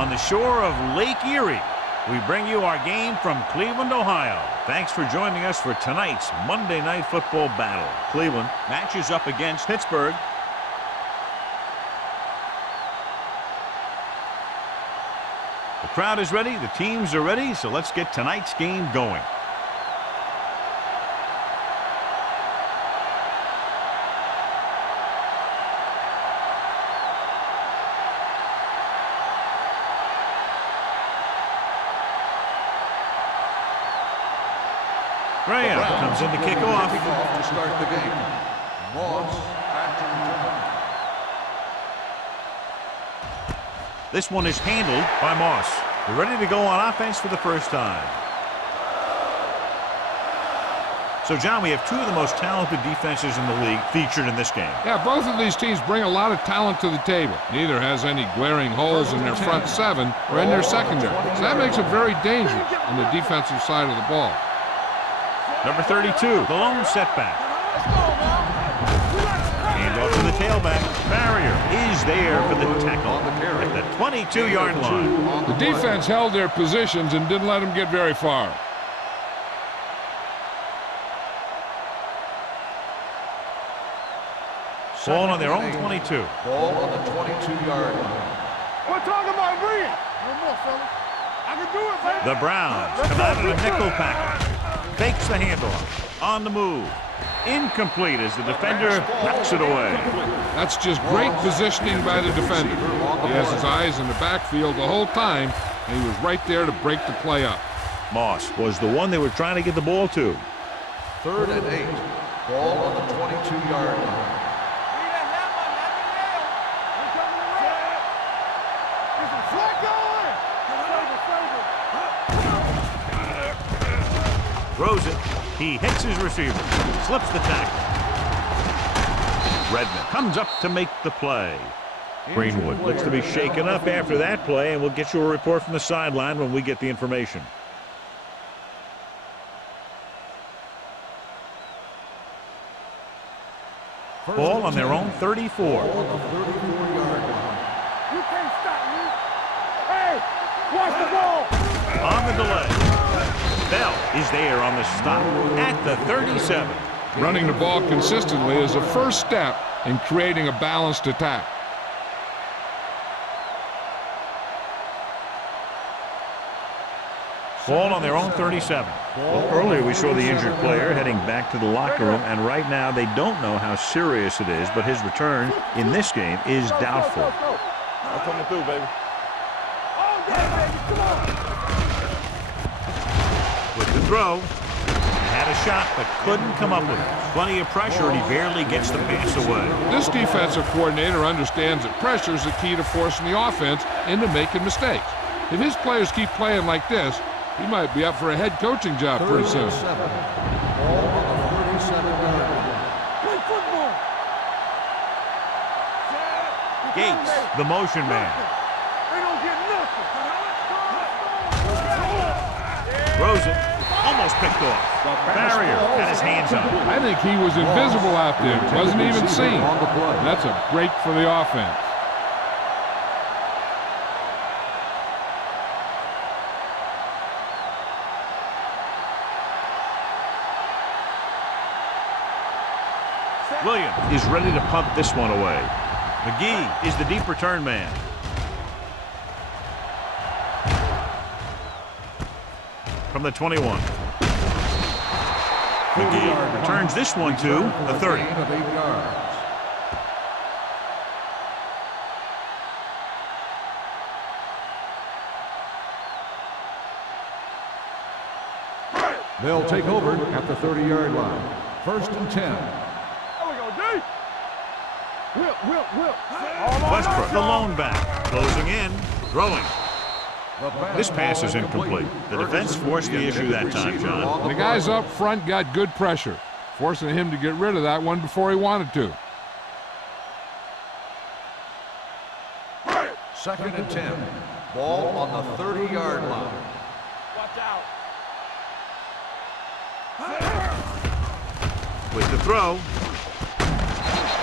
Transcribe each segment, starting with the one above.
on the shore of Lake Erie. We bring you our game from Cleveland, Ohio. Thanks for joining us for tonight's Monday Night Football battle. Cleveland matches up against Pittsburgh. The crowd is ready, the teams are ready, so let's get tonight's game going. Graham comes in to kick off. To start the game. Moss back to return. This one is handled by Moss. They're ready to go on offense for the first time. So, John, we have two of the most talented defenses in the league featured in this game. Yeah, both of these teams bring a lot of talent to the table. Neither has any glaring holes in their front seven or in their secondary. So that makes it very dangerous on the defensive side of the ball. Number 32, the lone setback. Hand off to the tailback. Barrier is there for the tackle at the 22-yard line. The defense held their positions and didn't let them get very far. Ball on their own 22. Ball on the 22-yard line. We're talking about bringing. No more, fellas. I can do it, baby. The Browns come out of the nickel package. Fakes the handoff. On the move. Incomplete as the defender backs it away. That's just great positioning by the defender. He has his eyes in the backfield the whole time, and he was right there to break the play up. Moss was the one they were trying to get the ball to. 3rd and 8. Ball on the 22-yard line. Throws it. He hits his receiver. Slips the tackle. Redmond comes up to make the play. Greenwood looks to be shaken up after that play, and we'll get you a report from the sideline when we get the information. Ball on their own 34. Ball on the 34-yard line. You can't stop me. Hey, watch the ball. On the delay. Bell is there on the stop at the 37. Running the ball consistently is a first step in creating a balanced attack. Ball on their own 37. Well, earlier we saw the injured player heading back to the locker room, and right now they don't know how serious it is, but his return in this game is doubtful. I'm coming through, baby. Oh, yeah, baby, come on. With the throw, he had a shot but couldn't come up with it. Plenty of pressure, and he barely gets the pass away. This defensive coordinator understands that pressure is the key to forcing the offense into making mistakes. If his players keep playing like this, he might be up for a head coaching job pretty soon. Ball on the 37-yard line. Play football. Gates, the motion man. They don't get nothing. Throws it. Almost picked off. Barrier had his hands up. I think he was invisible out there. Wasn't even seen. That's a break for the offense. Williams is ready to punt this one away. McGee is the deep return man. From the 21. McGee returns this one to the 30. Of 8 yards. They'll take over at the 30-yard line. 1st and 10. Westbrook, the lone back, closing in, throwing. This pass is incomplete. The defense forced the issue that time, John. The guys up front got good pressure, forcing him to get rid of that one before he wanted to. 2nd and 10. Ball on the 30-yard line. Watch out. With the throw.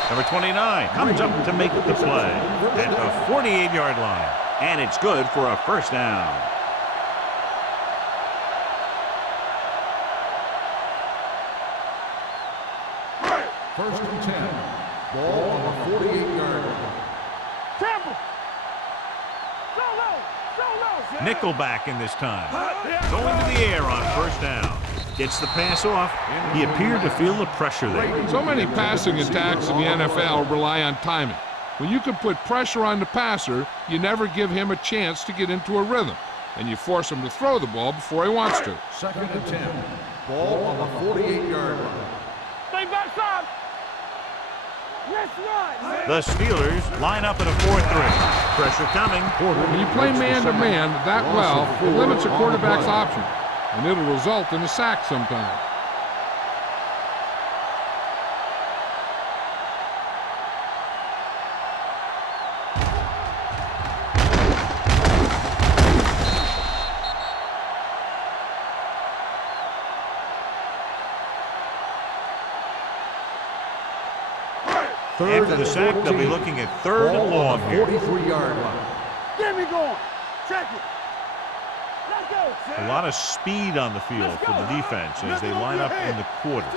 Number 29 comes up to make the play at the 48-yard line. And it's good for a first down. First and 10. Ball on the 48-yard line. Nickelback in this time. Going to the air on first down. Gets the pass off. He appeared to feel the pressure there. So many passing attacks in the NFL rely on timing. When you can put pressure on the passer, you never give him a chance to get into a rhythm, and you force him to throw the ball before he wants to. Second and 10. Ball on the 48-yard line. Stay backside. The Steelers line up in a 4-3. Pressure coming. When you play man-to-man that well, it limits a quarterback's options, and it'll result in a sack sometimes. After the sack, they'll be looking at third and long here. 43-yard line. Get me going. Check it. Let's go. A lot of speed on the field for the defense as they line up in the quarter.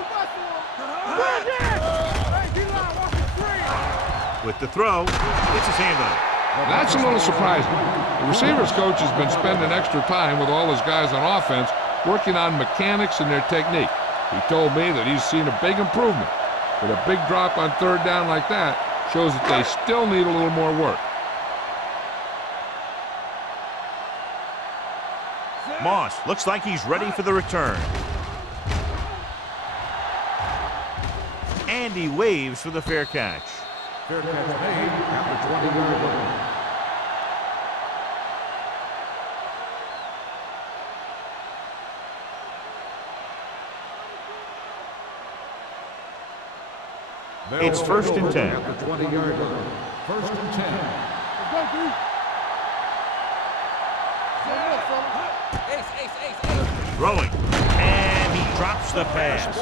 With the throw, gets his hand on it. That's a little surprising. The receivers coach has been spending extra time with all his guys on offense working on mechanics and their technique. He told me that he's seen a big improvement. But a big drop on third down like that shows that they still need a little more work. Moss looks like he's ready for the return. And he waves for the fair catch. Fair catch made at the 20-yard line. It's first and 10. At the 20-yard line. First and 10. Let's go, Throwing. And he drops the pass.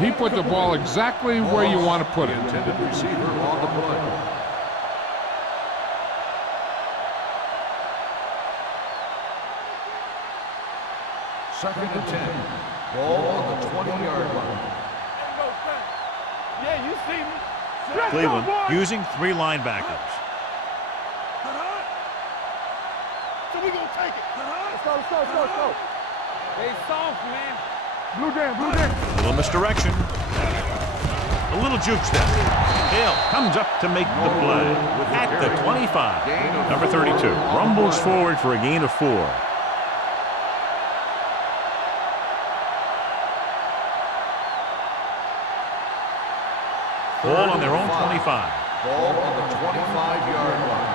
He put the ball exactly where you want to put it. Intended receiver on the play. Second and 10. Ball on the 20-yard line. Yeah, you see me. Cleveland using three linebackers. So we gonna take it. Let's go. They soft, man. Blue jam. A little misdirection. A little juke step. Hill comes up to make the play at the 25. Number 32 rumbles forward for a gain of 4. Ball on their own 25. Ball on the 25-yard line.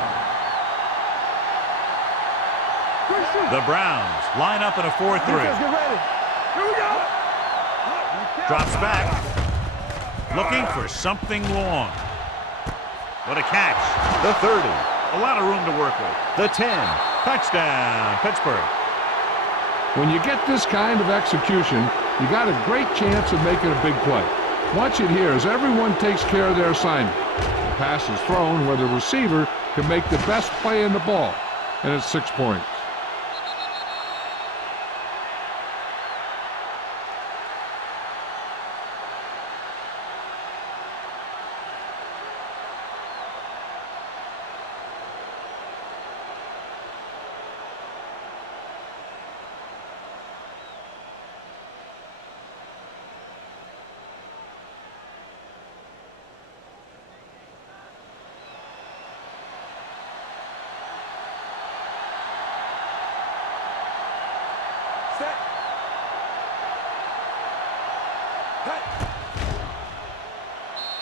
The Browns line up in a 4-3. Get ready. Here we go. Drops back. Looking for something long. What a catch. The 30. A lot of room to work with. The 10. Touchdown, Pittsburgh. When you get this kind of execution, you got a great chance of making a big play. Watch it here as everyone takes care of their assignment. The pass is thrown where the receiver can make the best play in the ball, and it's 6 points.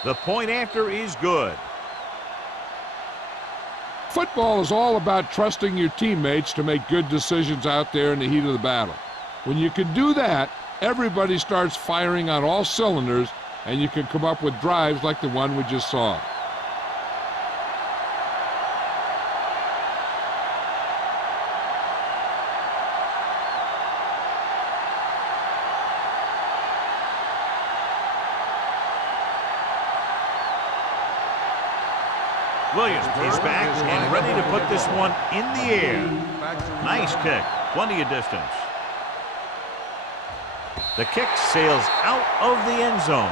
The point after is good. Football is all about trusting your teammates to make good decisions out there in the heat of the battle. When you can do that, everybody starts firing on all cylinders, and you can come up with drives like the one we just saw. Williams is back and ready to put this one in the air. Nice kick. Plenty of distance. The kick sails out of the end zone.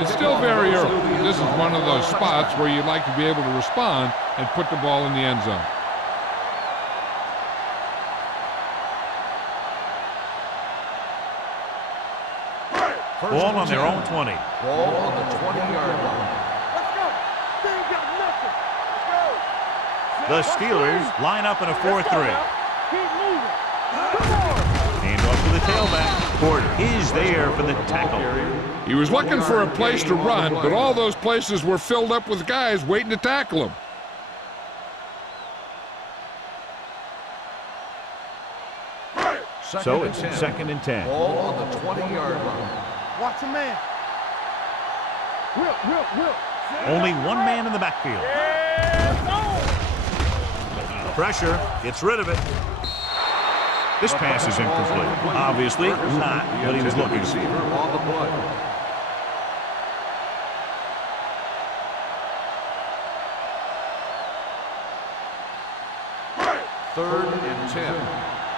It's still very early. This is one of those spots where you'd like to be able to respond and put the ball in the end zone. Ball on their own 20. Ball on the 20-yard line. Let's go. They ain't got nothing. Let's go. The Steelers line up in a 4-3. Keep moving. Come on. Hand off to the tailback. Ford is there for the tackle. He was looking for a place to run, but all those places were filled up with guys waiting to tackle him. So it's 2nd and 10. Ball on the 20-yard line. Watch a man. Whip. Only one man in the backfield. Pressure gets rid of it. This pass is incomplete. Obviously not what he was looking for. On the play. Third and 10.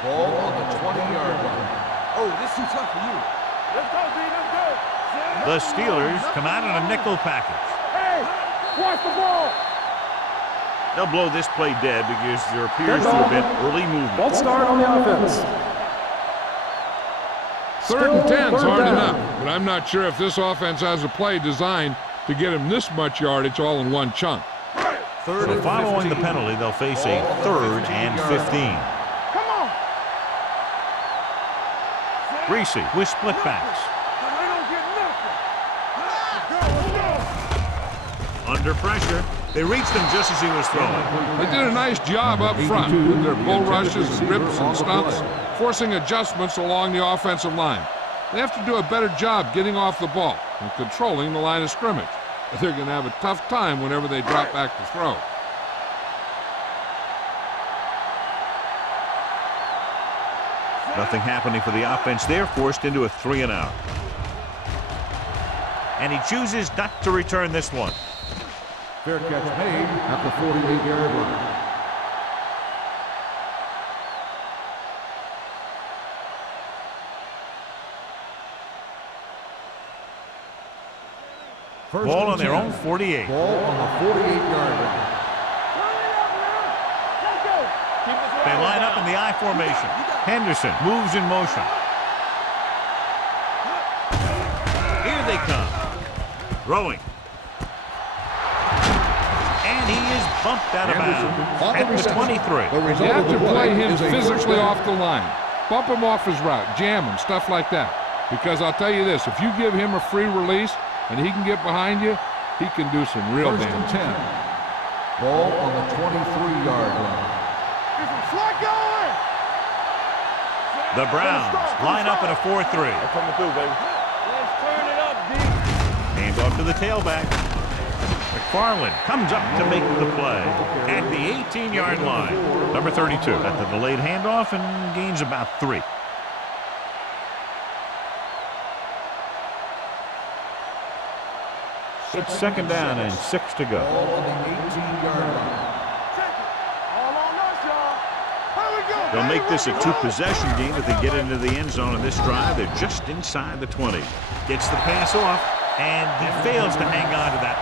Ball on the 20-yard line. Oh, this is too tough for you. Let's go, D. Let's go. The Steelers come out in a nickel package. Hey, watch the ball. They'll blow this play dead because there appears to have been early movement. Don't start on the offense. Third and 10's Third hard down. enough, but I'm not sure if this offense has a play designed to get him this much yardage all in one chunk. Third So and following the 15. penalty, they'll face a 3rd and 15. Come on. Reese with split backs. They don't get nothing. Let's go. Under pressure. They reached him just as he was throwing. They did a nice job up front with their bull rushes and rips and stunts, forcing adjustments along the offensive line. They have to do a better job getting off the ball and controlling the line of scrimmage. They're going to have a tough time whenever they drop back to throw. Nothing happening for the offense. They're forced into a 3-and-out. And he chooses not to return this one. Fair catch made at the 48-yard line. First Ball and on their 10. own 48. Ball on the 48-yard line. They line up in the I formation. Henderson moves in motion. Here they come. Throwing. And he is bumped out of bounds at the 23. You have to play him physically off the line. Bump him off his route, jam him, stuff like that. Because I'll tell you this, if you give him a free release and he can get behind you, he can do some real First and damage. 10. Ball on the 23-yard line. The Browns line up in a 4-3. Coming through, baby. Let's turn it up, D. Hands off to the tailback. McFarland comes up to make the play at the 18-yard line. Number 32 at the delayed handoff and gains about 3. It's 2nd down and 6 to go. Ball on the 18-yard line. All on us, y'all. Here we go. They'll make this a 2-possession game if they get into the end zone on this drive. They're just inside the 20. Gets the pass off, and he fails to hang on to that.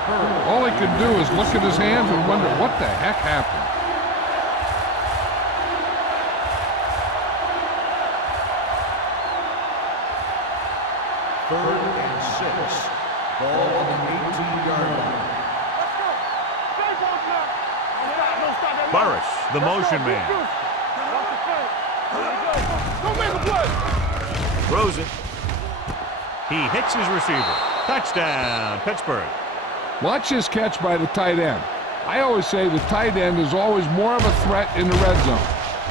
All he can do is look at his hands and wonder what the heck happened. Third and 6. Ball on the 18-yard line. Let's go. Stay ball now. Don't stop that. Burris, the motion man. Watch the play. Here we go. Don't make a play. Throws it. He hits his receiver. Touchdown, Pittsburgh. Watch his catch by the tight end. I always say the tight end is always more of a threat in the red zone.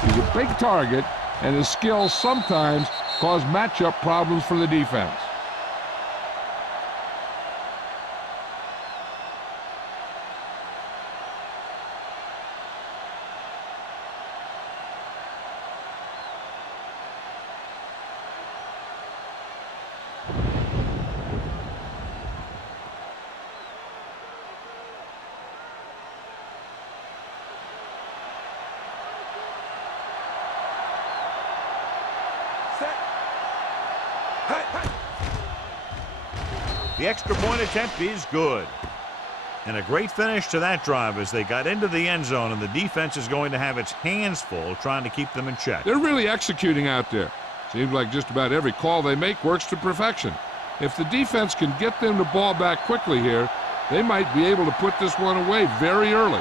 He's a big target, and his skills sometimes cause matchup problems for the defense. The extra point attempt is good. And a great finish to that drive as they got into the end zone, and the defense is going to have its hands full trying to keep them in check. They're really executing out there. Seems like just about every call they make works to perfection. If the defense can get them the ball back quickly here, they might be able to put this one away very early.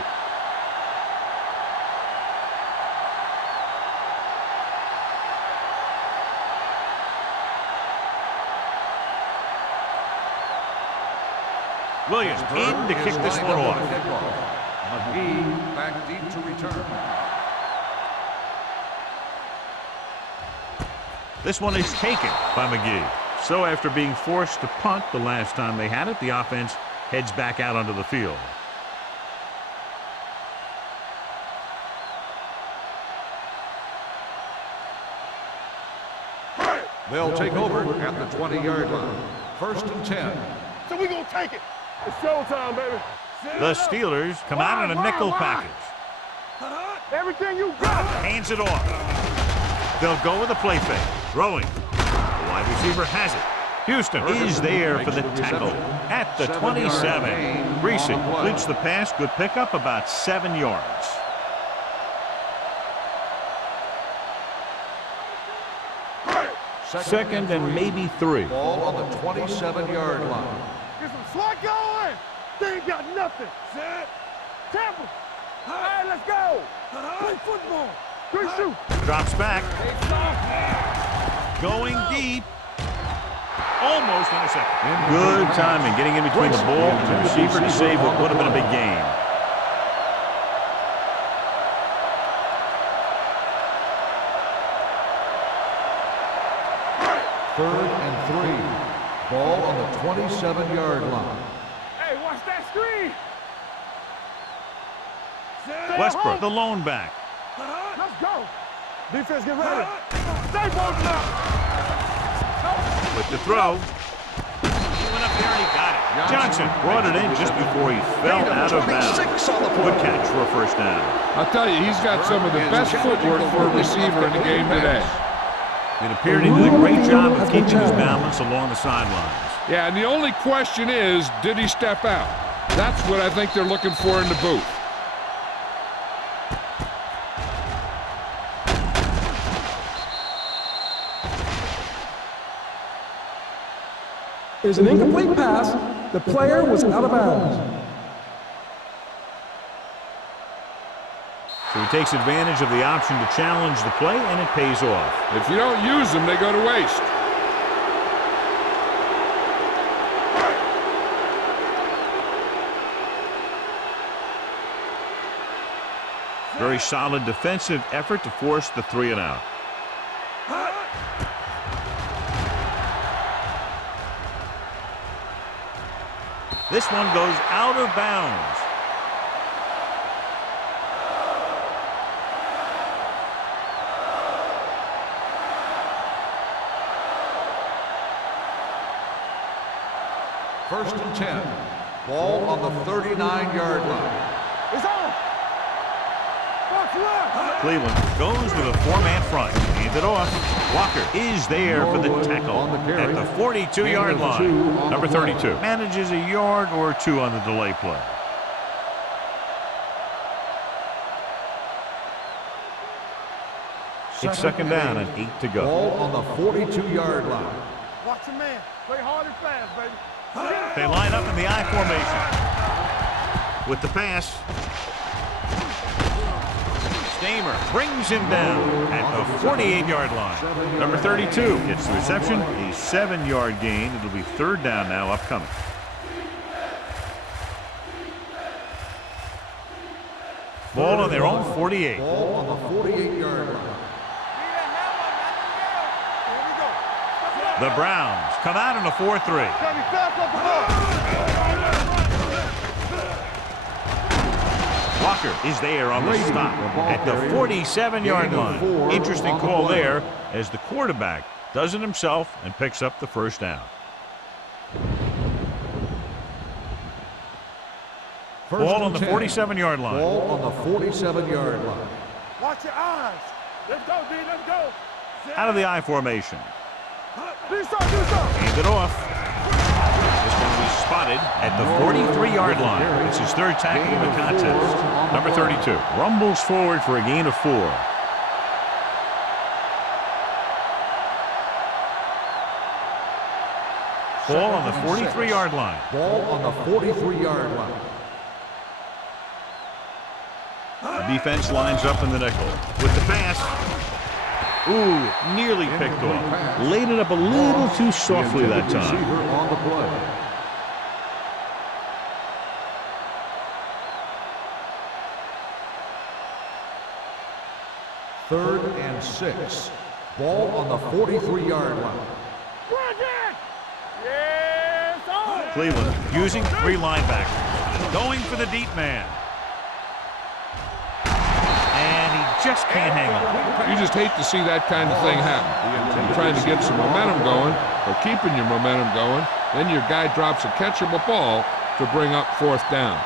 Williams in to kick this one off. McGee back deep to return. This one is taken by McGee. So after being forced to punt the last time they had it, the offense heads back out onto the field. They'll take over at the 20-yard line. 1st and 10. So we gonna take it. It's showtime, baby. The Steelers come out in a nickel package. Everything you got. Hands it off. They'll go with a play fake. Throwing. The wide receiver has it. Houston is there for the tackle at the 27. Reese completes the pass. Good pickup, about 7 yards. Second and maybe 3. Ball on the 27-yard line. Get some slot going. They ain't got nothing. Tampa. All right, let's go. Play football. Good shoot. Drops back. Going deep. Almost intercepted. Good timing, getting in between the ball and the receiver to save what would have been a big gain. Third and 3. Ball on the 27-yard line. Hey, watch that screen. Westbrook, the lone back. Let's go. Defense, get ready. Stay both now. With the throw. He went up there and he got it. Johnson brought it in just before he fell out of bounds. Good catch for a first down. I'll tell you, he's got some of the best footwork for a receiver in the game today. It appeared he did a great job of keeping his balance along the sidelines. Yeah, and the only question is, did he step out? That's what I think they're looking for in the booth. There's an incomplete pass. The player was out of bounds. So he takes advantage of the option to challenge the play, and it pays off. If you don't use them, they go to waste. Very solid defensive effort to force the 3-and-out. This one goes out of bounds. First and 10. Ball on the 39-yard line. It's on. Box left. Cleveland goes with a 4-man front. Hand it off. Walker is there for the tackle at the 42-yard line. Number 32 manages a yard or 2 on the delay play. It's second down and 8 to go. Ball on the 42-yard line. Watch your man. Play hard and fast, baby. They line up in the I formation. With the pass. Stamer brings him down at the 48-yard line. Number 32 gets the reception, a 7-yard gain. It'll be third down now upcoming. Ball on their own 48. Ball on the 48-yard line. The Browns come out in a 4-3. Walker is there on the stop at the 47-yard line. Interesting call there as the quarterback does it himself and picks up the first down. Ball on the 47-yard line. Ball on the 47-yard line. Watch your eyes. Let's go, D. Let's go. Out of the I formation. Do something. Hand it off. This one will be spotted at the 43-yard line. It's his third tackle of the contest. Number 32 rumbles forward for a gain of 4. Ball on the 43-yard line. Ball on the 43-yard line. The defense lines up in the nickel. With the pass. Ooh, nearly picked off. Laid it up a little too softly that time. Receiver on the play. Third and 6. Ball on the 43-yard line. Cleveland using 3 linebackers. Going for the deep man. And he just can't hang on. You just hate to see that kind of thing happen. You're trying to get some momentum going, or keeping your momentum going, then your guy drops a catchable ball to bring up 4th down.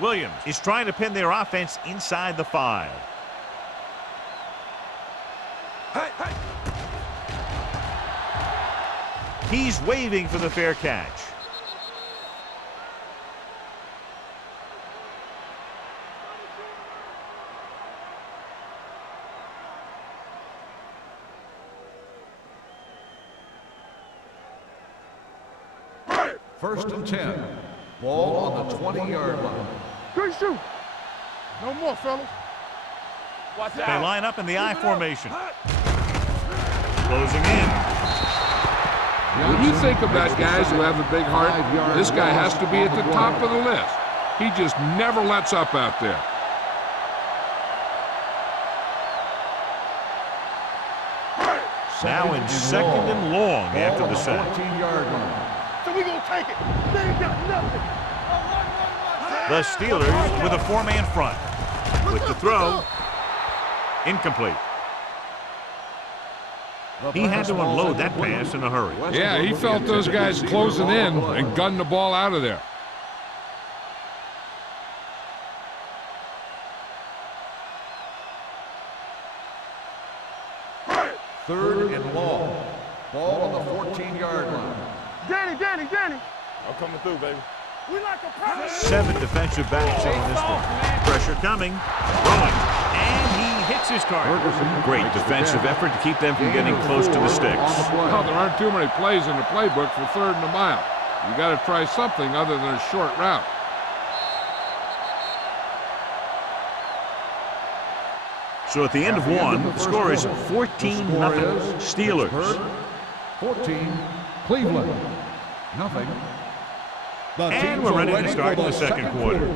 Williams is trying to pin their offense inside the 5. He's waving for the fair catch. First and 10. Ball on the 20-yard line. Good shoot. No more, fellas. Watch out. They line up in the I formation. Closing in. When you think about guys who have a big heart, this guy has to be at the top of the list. He just never lets up out there. Now in 2nd and long after the sack. 14-yard line. So we gonna take it. They ain't got nothing. The Steelers with a 4-man front. With the throw. Incomplete. He had to unload that pass in a hurry. Yeah, he felt those guys closing in and gunned the ball out of there. Third and long. Ball on the 14-yard line. Danny. I'm coming through, baby. We like a pass. 7 defensive backs in on this one. Pressure coming. Throwing. And he hits his target. Great defensive effort to keep them from getting close to the sticks. Well, there aren't too many plays in the playbook for 3rd and a mile. You got to try something other than a short route. So at the end of 1, the score is 14-0 Steelers. 14, Cleveland. Nothing. And we're ready to start the second quarter.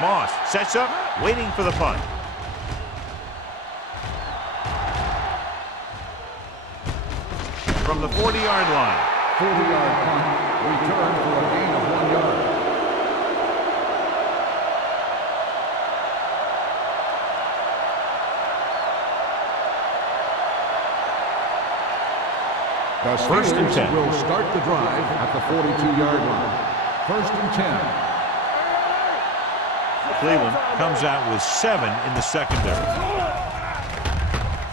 Moss sets up, waiting for the punt. From the 40-yard line. 40-yard punt. Return for a gain of 1 yard. The First and 10. will start the drive at the 42-yard line. First and 10. Cleveland comes out with 7 in the secondary.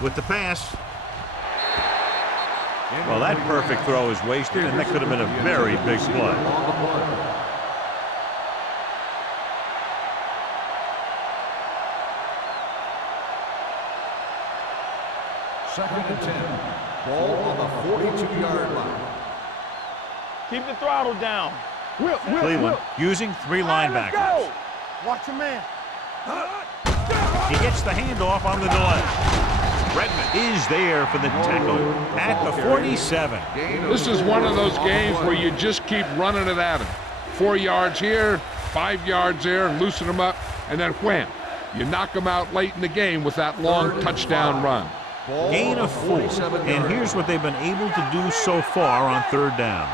With the pass. Well, that perfect throw is wasted, and that could have been a very big play. Second and 10. Ball on the 42-yard line. Keep the throttle down. Cleveland using 3 linebackers. Go. Watch your man. He gets the handoff on the delay. Redmond is there for the tackle at the 47. This is one of those games where you just keep running it at him. 4 yards here, 5 yards there, and loosen them up, and then wham. You knock them out late in the game with that long touchdown run. Gain of 4. And here's what they've been able to do so far on 3rd down.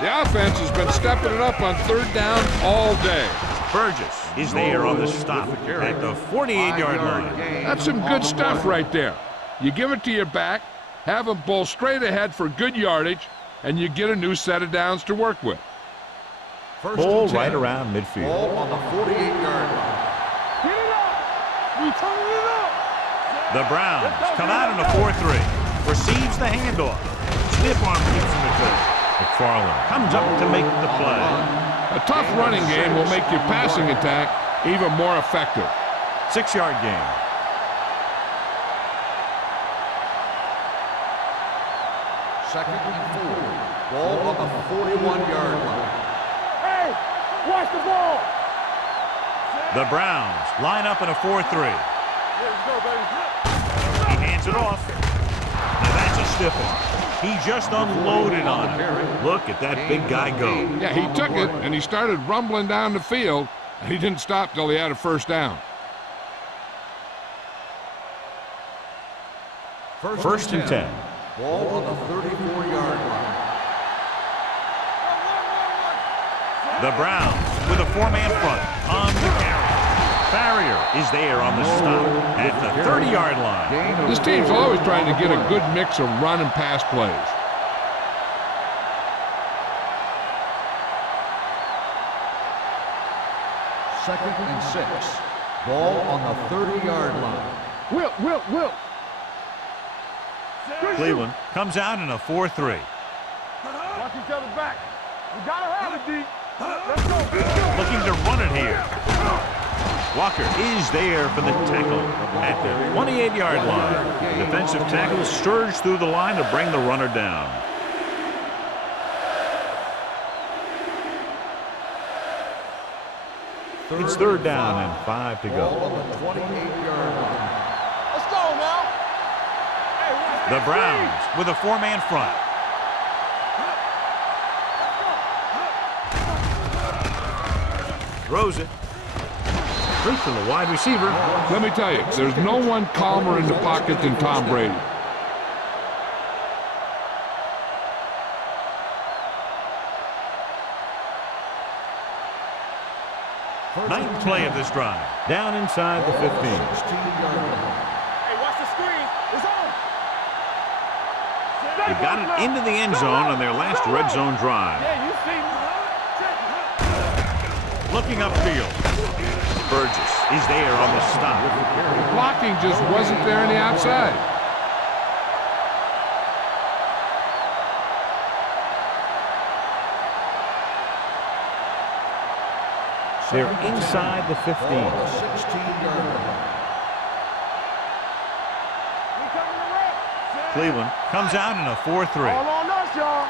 The offense has been stepping it up on 3rd down all day. Burgess is there on the stop at the 48-yard line. That's some good stuff right there. You give it to your back, have him pull straight ahead for good yardage, and you get a new set of downs to work with. Ball right around midfield. Ball on the 48-yard line. Get it up! We turning it up! The Browns come out in a 4-3. Receives the handoff. Stiff arm keeps him at bay. McFarland comes up to make the play. A tough running game will make your passing attack even more effective. 6-yard gain. Second and 4. Ball on the 41-yard line. Hey, watch the ball! The Browns line up in a 4-3. Let's go, baby. He hands it off. Now that's a stiff arm. He just unloaded on him. Look at that big guy go. Yeah, he took it, and he started rumbling down the field, and he didn't stop till he had a first down. First and 10. Ball on the 34-yard line. The Browns with a 4-man front on the carry. Farrier is there on the stop at the 30-yard line. This team's always trying to get a good mix of run and pass plays. Second and 6. Ball on the 30-yard line. Will. Cleveland comes out in a 4-3. Watch each other back. We gotta have it, D. Let's go. Looking to run it here. Walker is there for the tackle at the 28-yard line. The defensive tackle surged through the line to bring the runner down. It's third down and 5 to Ball go. on the 28-yard line. Let's go now. The Browns with a 4-man front. Throws it. Straight to the wide receiver. Let me tell you, there's no one calmer in the pocket than Tom Brady. Ninth play of this drive. Down inside the 15. 16-yard line. Hey, watch the screen. It's on. They got it into the end zone on their last red zone drive. Yeah, you see. Looking upfield. Burgess is there on the stop. Blocking just wasn't there on the outside. They're inside the 15. Ball on the 16-yard line. We coming to rep. Cleveland comes out in a 4-3. All on us, y'all.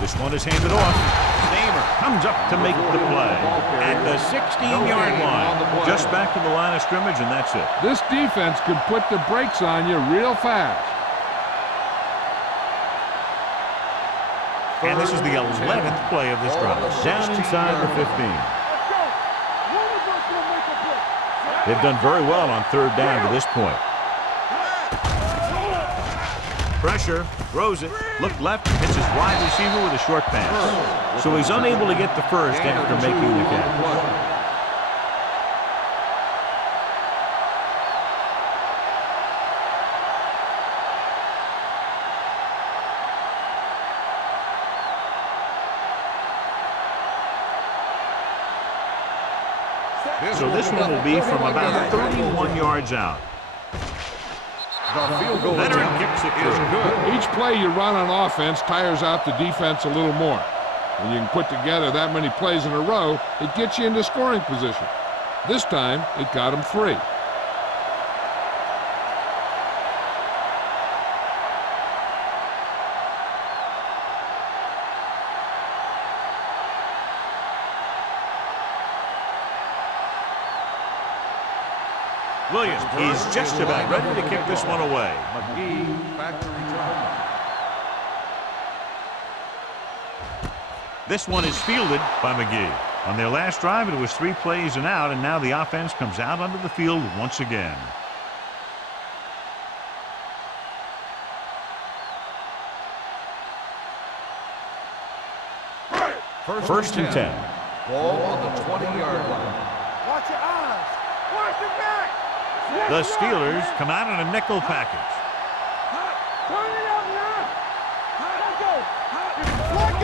This one is handed off. Namer comes up to make the play at the 16-yard line. Just back to the line of scrimmage, and that's it. This defense could put the brakes on you real fast. And this is the 11th play of this drive. Down inside the 15. Let's go. One of us will make a play. They've done very well on third down to this point. Pressure, throws it, look left, hits his wide receiver with a short pass. So he's unable to get the first after making the catch. So this one will be from about 31 yards out. The field goal Leonard attempt kicks it is through. good. Each play you run on offense tires out the defense a little more. When you can put together that many plays in a row, it gets you into scoring position. This time, it got him 3. Williams is just about ready to kick this one away. McGee back to return. This one is fielded by McGee. On their last drive, it was 3 plays and out, and now the offense comes out onto the field once again. First and 10. Ball on the 20-yard line. Watch your eyes. Watch the back. The Steelers come out in a nickel package. Turn it up now. Let's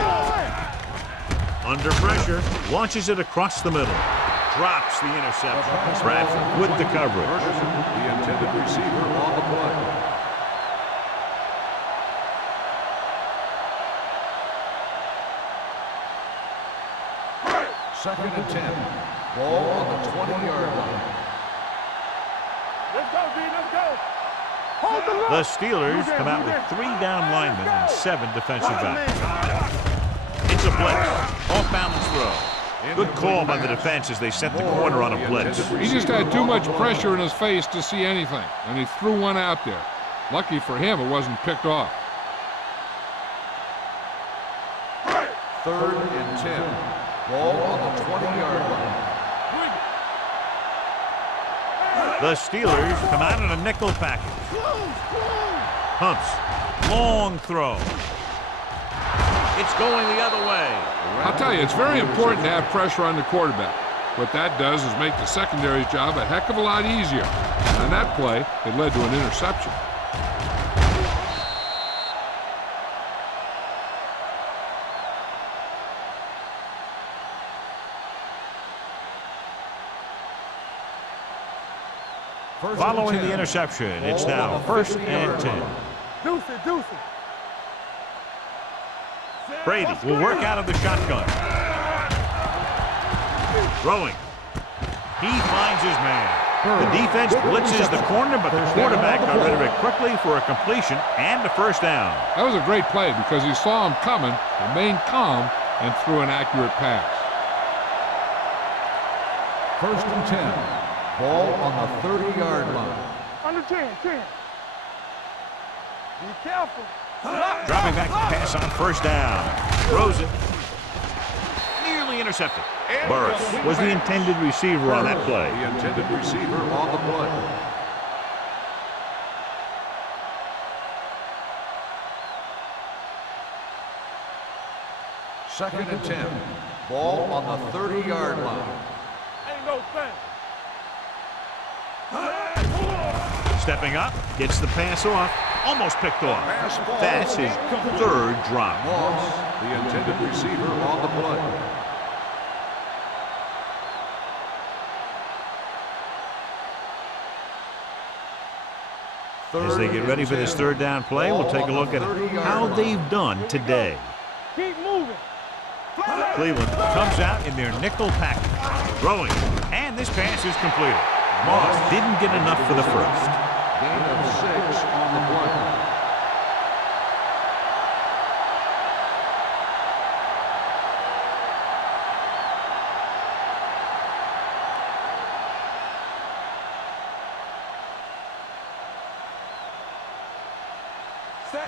go. Under pressure, launches it across the middle. Drops the interception. Bradford with the coverage. The intended receiver on the play. Second and 10. Ball on the 20-yard line. Let's go, D. Let's go. Hold the look. The Steelers come out with 3 down linemen and 7 defensive backs. It's a blitz. Off-balance throw. Good call by the defense as they set the corner on a blitz. He just had too much pressure in his face to see anything, and he threw one out there. Lucky for him, it wasn't picked off. Third and 10. Ball on the 20-yard line. The Steelers come out in a nickel package. Pumps. Long throw. It's going the other way. I'll tell you, it's very important to have pressure on the quarterback. What that does is make the secondary's job a heck of a lot easier. On that play, it led to an interception. Following the interception, it's now first and 10. Deuce it. Brady will work out of the shotgun. Throwing. He finds his man. The defense blitzes the corner, but the quarterback got rid of it quickly for a completion and a first down. That was a great play because he saw him coming, remained calm, and threw an accurate pass. First and 10. Ball on the 30-yard line. Under 10. Be careful. Dropping back to pass on first down. Throws it. Nearly intercepted. Burris was the intended receiver on that play. The intended receiver on the play. Second and 10. Ball on the 30-yard line. Ain't no thing. Stepping up, gets the pass off, almost picked off. That's his 3rd drop. Moss, the intended receiver on the play. As they get ready for this 3rd down play, we'll take a look at how they've done today. Keep moving. Cleveland comes out in their nickel package. Throwing, and this pass is completed. Moss didn't get enough for the first. Gain of 6 on the play.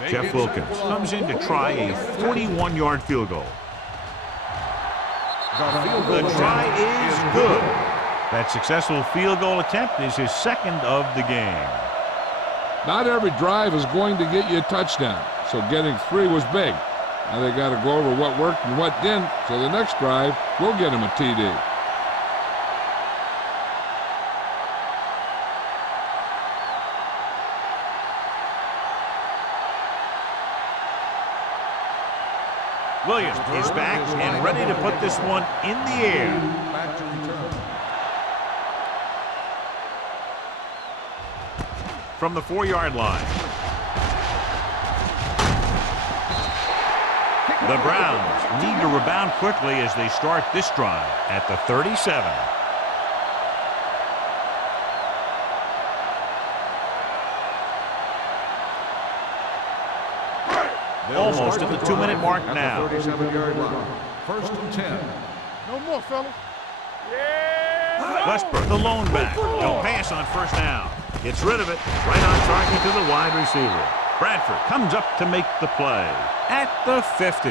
Jeff Wilkins comes in to try a 41-yard field goal. The try is good. That successful field goal attempt is his 2nd of the game. Not every drive is going to get you a touchdown, so getting 3 was big. Now they got to go over what worked and what didn't, so the next drive will get him a TD. Williams is back and ready to put this one in the air. Back to return. From the 4-yard line. The Browns need to rebound quickly as they start this drive at the 37. Almost at the 2-minute mark now. 37-yard line. First and 10. No more, fellas. Yeah. Westbrook, the lone back. No pass on first down. Gets rid of it. Right on target to the wide receiver. Bradford comes up to make the play at the 50.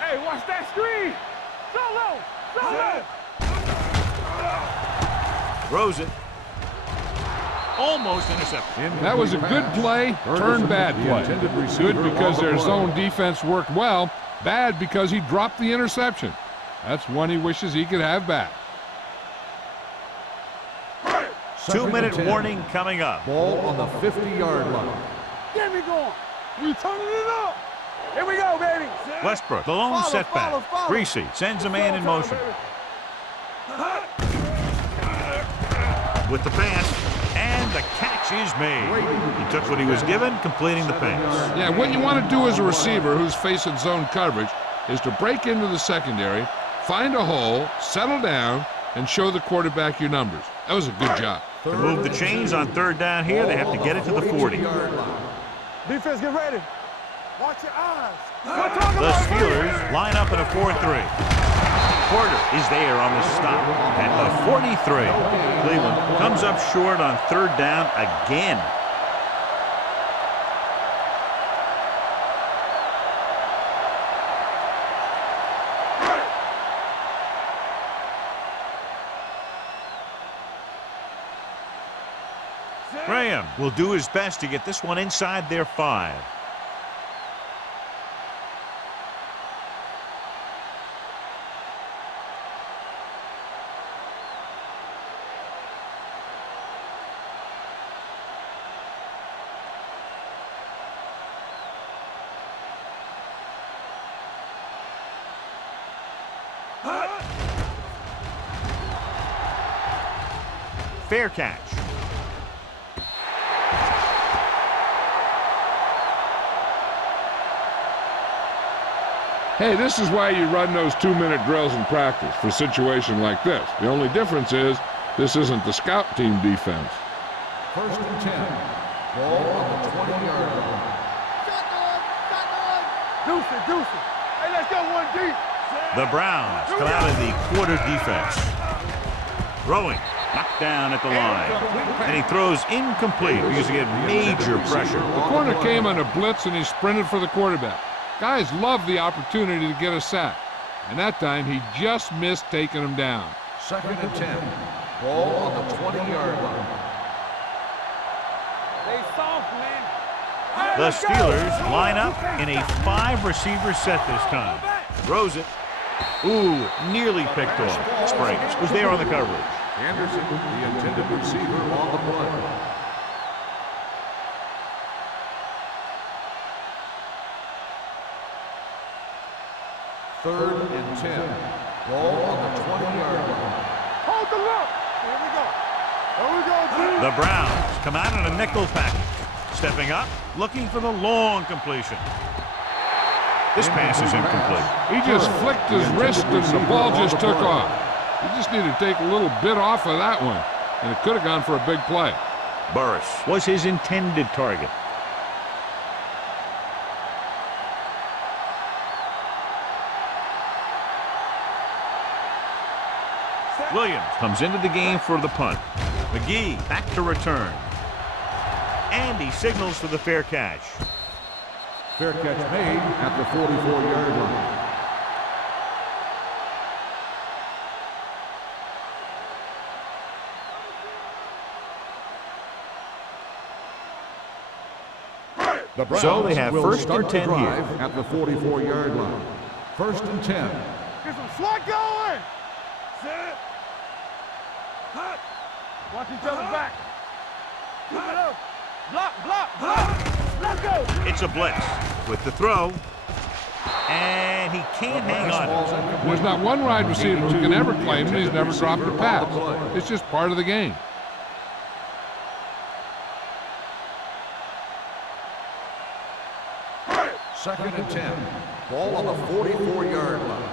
Hey, watch that screen. Solo. Throws it. Almost intercepted. That was a good play, turned bad play. Good because their zone defense worked well. Bad because he dropped the interception. That's one he wishes he could have back. 2-minute warning coming up. Ball on the 50-yard line. Get me going. We turning it up. Here we go, baby. Westbrook, the lone setback. Greasy sends a man in motion. With the pass, and the catch is made. He took what he was given, completing the pass. Yeah, what you want to do as a receiver who's facing zone coverage is to break into the secondary, find a hole, settle down, and show the quarterback your numbers. That was a good job. To move the chains on third down here, they have to get it to the 40. Defense, get ready. Watch your eyes. The Steelers line up in a 4-3. Porter is there on the stop at the 43. Cleveland comes up short on third down again. Graham will do his best to get this one inside their 5. Fair catch. Hey, this is why you run those 2-minute drills in practice for a situation like this. The only difference is this isn't the scout team defense. 1st and 10. Ball on the 20-yard line. Deuce it, deuce it. Hey, let's go one deep. The Browns come out of the quarter defense. Throwing. Knocked down at the line. And he throws incomplete because he had major pressure. The corner came on a blitz and he sprinted for the quarterback. Guys love the opportunity to get a sack. And that time he just missed taking him down. 2nd and 10. Ball on the 20-yard line. They soft, man. The Steelers line up in a 5-receiver set this time. Throws it. Ooh, nearly picked off. Springs was there on the coverage. Anderson, the intended receiver on the play. Third and 10. Ball on the 20-yard line. Hold the look. Here we go. Here we go, dude. The Browns come out in a nickel package. Stepping up, looking for the long completion. This pass is incomplete. He just flicked his wrist and the ball just took off. He just needed to take a little bit off of that one, and it could have gone for a big play. Burris was his intended target. Williams comes into the game for the punt. McGee back to return. And he signals for the fair catch. Fair catch made at the 44-yard line. The Browns So they have will 1st start and 10 the here. drive at the 44-yard line. 1st and 10. Get some slot going. Set. Hot. Watch each other back. Keep it up. Block, block, block. Let's go. It's a blitz with the throw. And he can't hang on. There's not one wide receiver who can ever claim that he's never dropped a pass. It's just part of the game. Second and 10. Ball on the 44-yard line.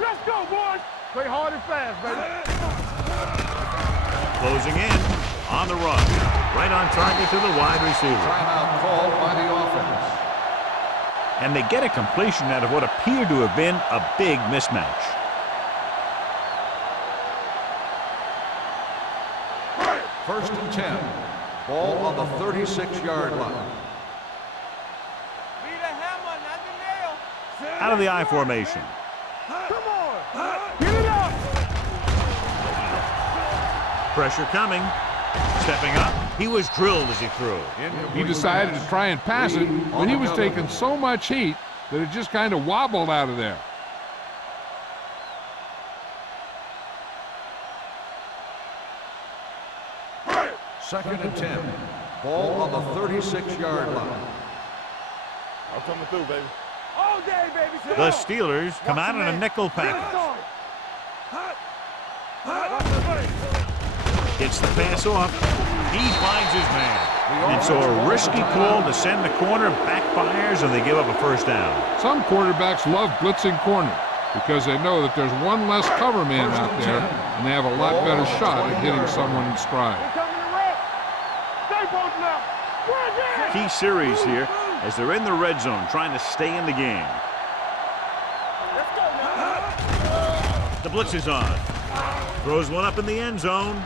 Let's go, boys. Play hard and fast, baby. Closing in on the run. Right on target to the wide receiver. Timeout called by the offense. And they get a completion out of what appeared to have been a big mismatch. First and 10. Ball on the 36-yard line. Out of the I formation. Come on. Get it up. Pressure coming. Stepping up. He was drilled as he threw. He decided to try and pass it, but he was taking so much heat that it just kind of wobbled out of there. Second and 10. Ball on the 36-yard line. I'm coming through, baby. All day, baby. Come The on. Steelers come out in a nickel package. Gets the pass off. He finds his man. And so a risky call to send the corner backfires, and they give up a first down. Some quarterbacks love blitzing corners because they know that there's one less cover man out there, and they have a lot better shot at hitting someone in stride. Key series here as they're in the red zone trying to stay in the game. The blitz is on. Throws one up in the end zone.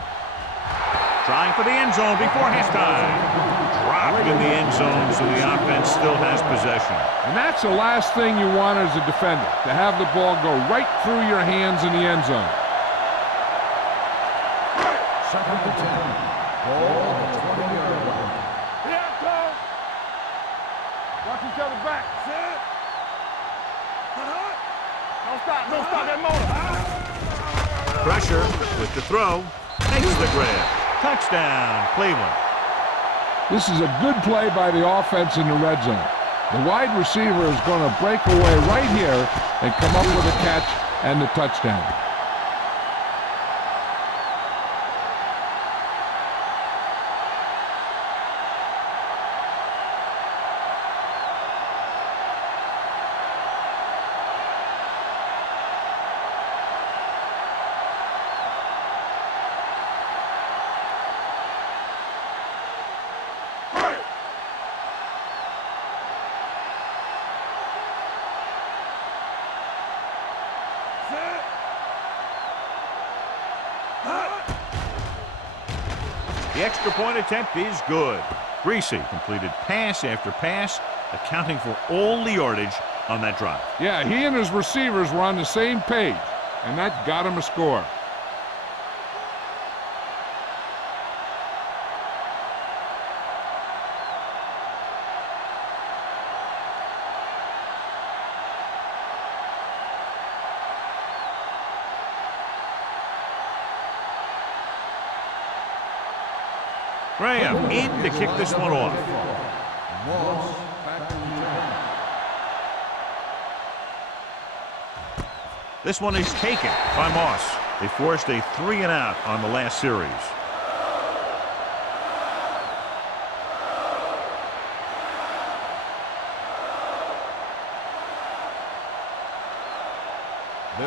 Trying for the end zone before halftime. Dropped in the end zone, so the offense still has possession. And that's the last thing you want as a defender, to have the ball go right through your hands in the end zone. Second and 10. Ball on the 20-yard line. Here, go. Watch each other back. Sit. Don't stop that motor. Pressure with the throw. Makes the grab. Touchdown, Cleveland. This is a good play by the offense in the red zone. The wide receiver is going to break away right here and come up with a catch and the touchdown. The extra point attempt is good. Greasy completed pass after pass, accounting for all the yardage on that drive. Yeah, he and his receivers were on the same page, and that got him a score. Graham in to kick this one off. Moss back to return. This one is taken by Moss. They forced a 3-and-out on the last series.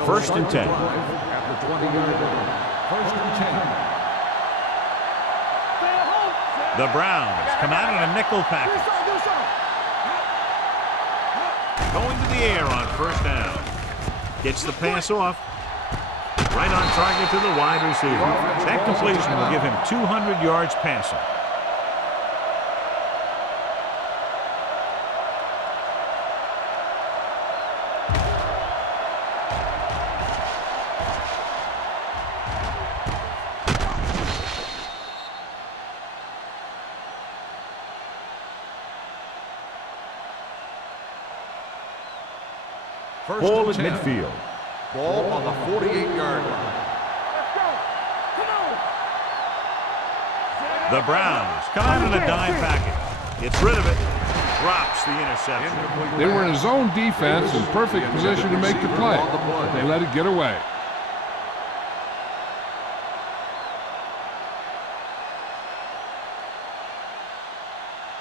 First and 10. At the 20-yard line. First and 10. The Browns come out in a nickel package. Going to the air on first down. Gets the pass off. Right on target to the wide receiver. That completion will give him 200 yards passing. Ball at midfield. Ball on the 48-yard line. The Browns come out in a dime package. Gets rid of it. Drops the interception. They were in a zone defense in perfect position to make the play, but they let it get away.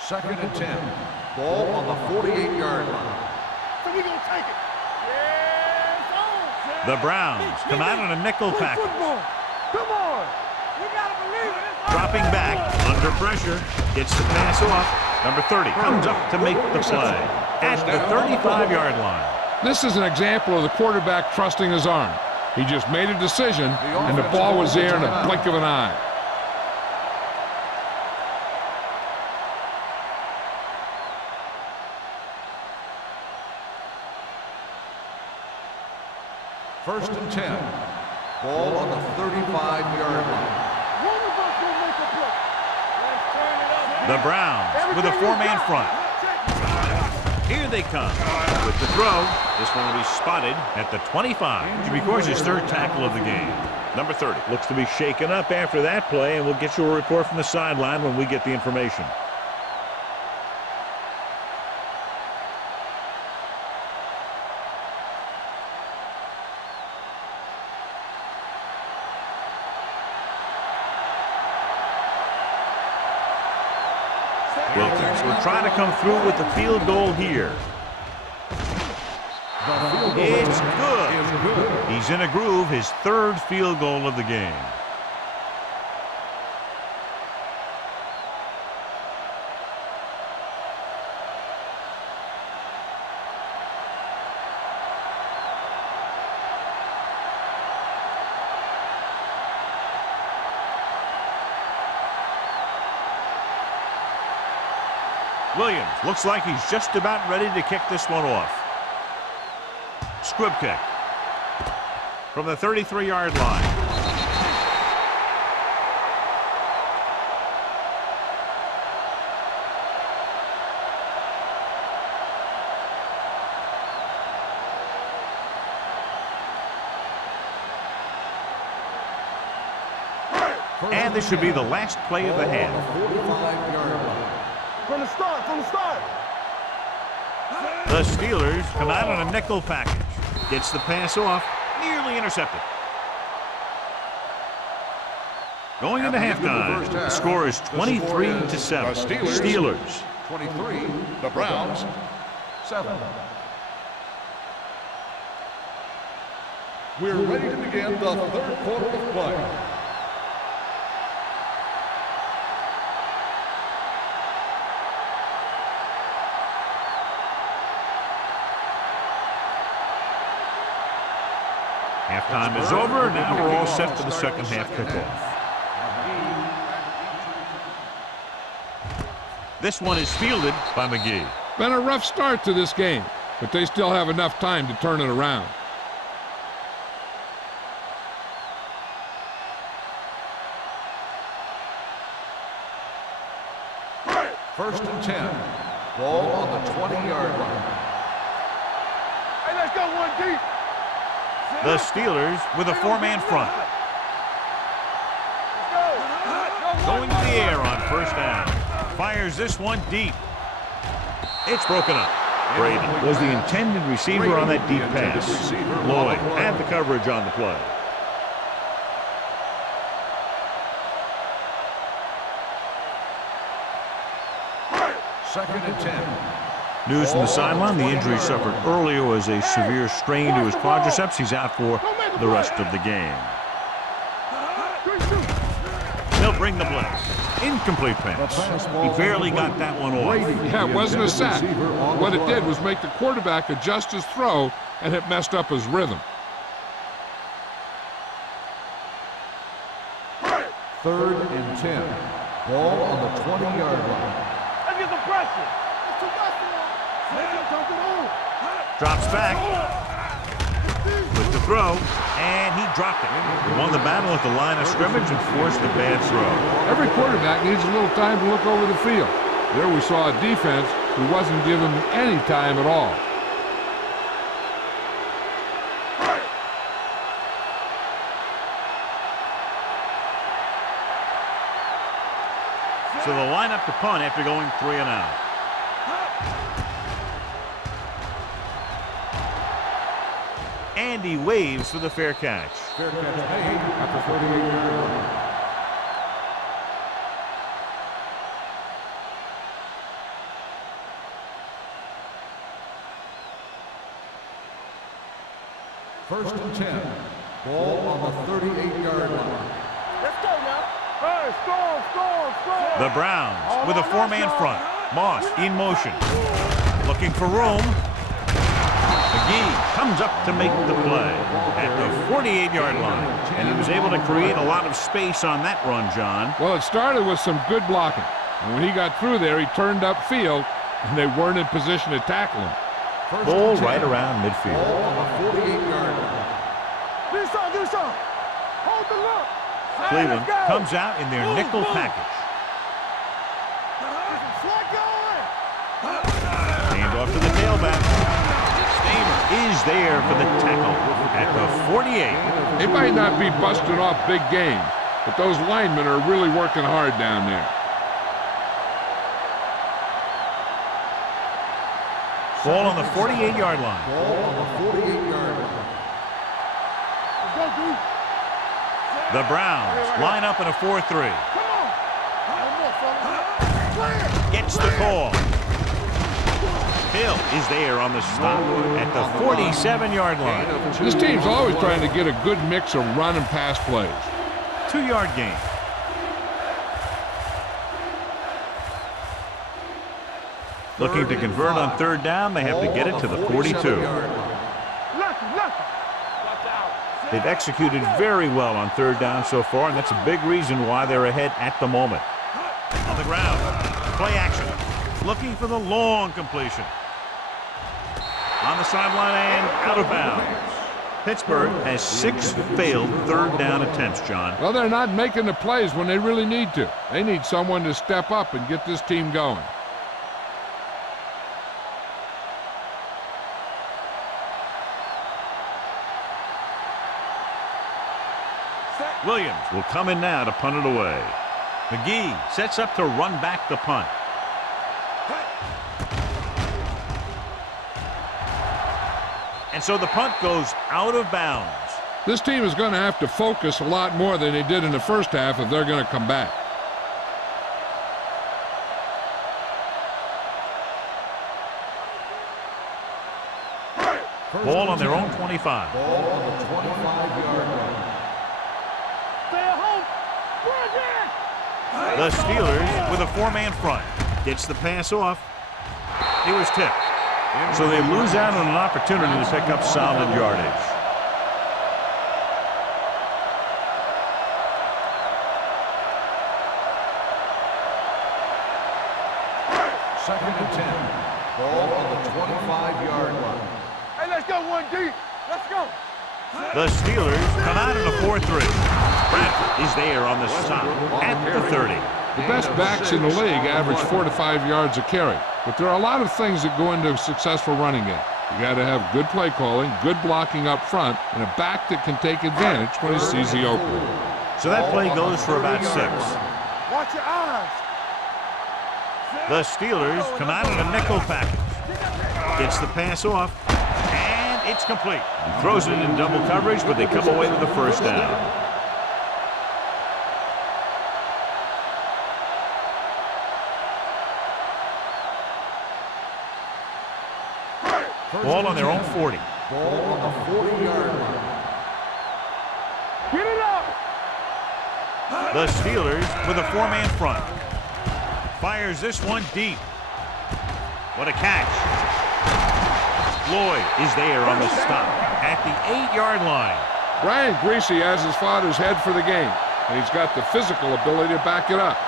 Second and 10. Ball on the 48-yard line. So we gonna take it. Yes, The Browns come out in a nickel package. Come on. We gotta believe it. Dropping back under pressure. Gets the pass off. Number 30 comes up to make the play at the 35-yard line. This is an example of the quarterback trusting his arm. He just made a decision, and the ball was there in a blink of an eye. First and 10. Ball on the 35-yard line. The Browns with a four-man front. Here they come with the throw. This one will be spotted at the 25. Jimmy Corse's third tackle of the game. Number 30 looks to be shaken up after that play, and we'll get you a report from the sideline when we get the information. Wilkins will try to come through with the field goal here. It's good. He's in a groove, his third field goal of the game. Williams looks like he's just about ready to kick this one off. Squib kick from the 33-yard line. And this should be the last play of the half. 45-yard line. From the start. The Steelers come out on a nickel package. Gets the pass off, nearly intercepted. Going into halftime, the score is 23-7. Steelers. 23, the Browns, 7. We're ready to begin the third quarter of play. Halftime is over. Now we're all set for the second half kickoff. This one is fielded by McGee. Been a rough start to this game, but they still have enough time to turn it around. First and 10. Ball on the 20-yard line. Hey, let's go one deep. The Steelers with a four-man front. Going to the air on first down. Fires this one deep. It's broken up. Brady was the intended receiver on that deep pass. Lloyd had the coverage on the play. Second and 10. News from the sideline, the injury suffered earlier was a severe strain to his quadriceps. He's out for the rest of the game. They'll bring the blitz. Incomplete pass. He barely got that one off. Yeah, it wasn't a sack. What it did was make the quarterback adjust his throw, and it messed up his rhythm. Third and 10. Ball on the 20-yard line. Let's get some pressure. Drops back with the throw, and he dropped it. He won the battle at the line of scrimmage and forced a bad throw. Every quarterback needs a little time to look over the field. There we saw a defense who wasn't given any time at all. So they'll line up to punt after going 3 and out. And he waves for the fair catch. Fair catch made at the 48-yard line. First and 10. Ball on the 38-yard line. Let's go now. Hey, score. The Browns with a four-man front. Moss in motion. Looking for room. McGee comes up to make the play at the 48-yard line. And he was able to create a lot of space on that run, John. Well, it started with some good blocking. And when he got through there, he turned upfield, and they weren't in position to tackle him. Ball right around midfield. Ball on the 48-yard line. Do some. Hold the look. Cleveland comes out in their nickel package. Off to the tailback. Stamer is there for the tackle at the 48. They might not be busting off big games, but those linemen are really working hard down there. Ball on the 48-yard line. Ball on the 48-yard line. Let's go, dude. The Browns line up in a 4-3. Come on. One more, fella. Clear. Gets the call. Hill is there on the stop at the 47-yard line. This team's always trying to get a good mix of run and pass plays. 2-yard gain. Looking to convert on third down, they have to get it to the 42. They've executed very well on third down so far, and that's a big reason why they're ahead at the moment. On the ground, play action. Looking for the long completion. On the sideline and out of bounds. Pittsburgh has 6 failed third down attempts, John. Well, they're not making the plays when they really need to. They need someone to step up and get this team going. Williams will come in now to punt it away. McGee sets up to run back the punt. And so the punt goes out of bounds. This team is going to have to focus a lot more than they did in the first half if they're going to come back. Ball on their own 25. Ball on the 25-yard line. The Steelers with a 4-man front. Gets the pass off. He was tipped. So they lose out on an opportunity to pick up solid yardage. Second and 10. Ball on the 25-yard line. Hey, let's go one deep. Let's go. The Steelers come out in a 4-3. Bradford is there on the stop at the 30. The best backs in the league average 4 to 5 yards a carry. But there are a lot of things that go into a successful running game. You got to have good play calling, good blocking up front, and a back that can take advantage when he sees the opening. So that play goes for about 6. Watch your eyes. The Steelers come out in a nickel package. Gets the pass off, and it's complete. He throws it in double coverage, but they come away with the first down. Ball on their own 40. Ball on the 40-yard line. Get it up. The Steelers with a 4-man front. Fires this one deep. What a catch. Lloyd is there on the stop at the 8-yard line. Brian Greasy has his father's head for the game, and he's got the physical ability to back it up.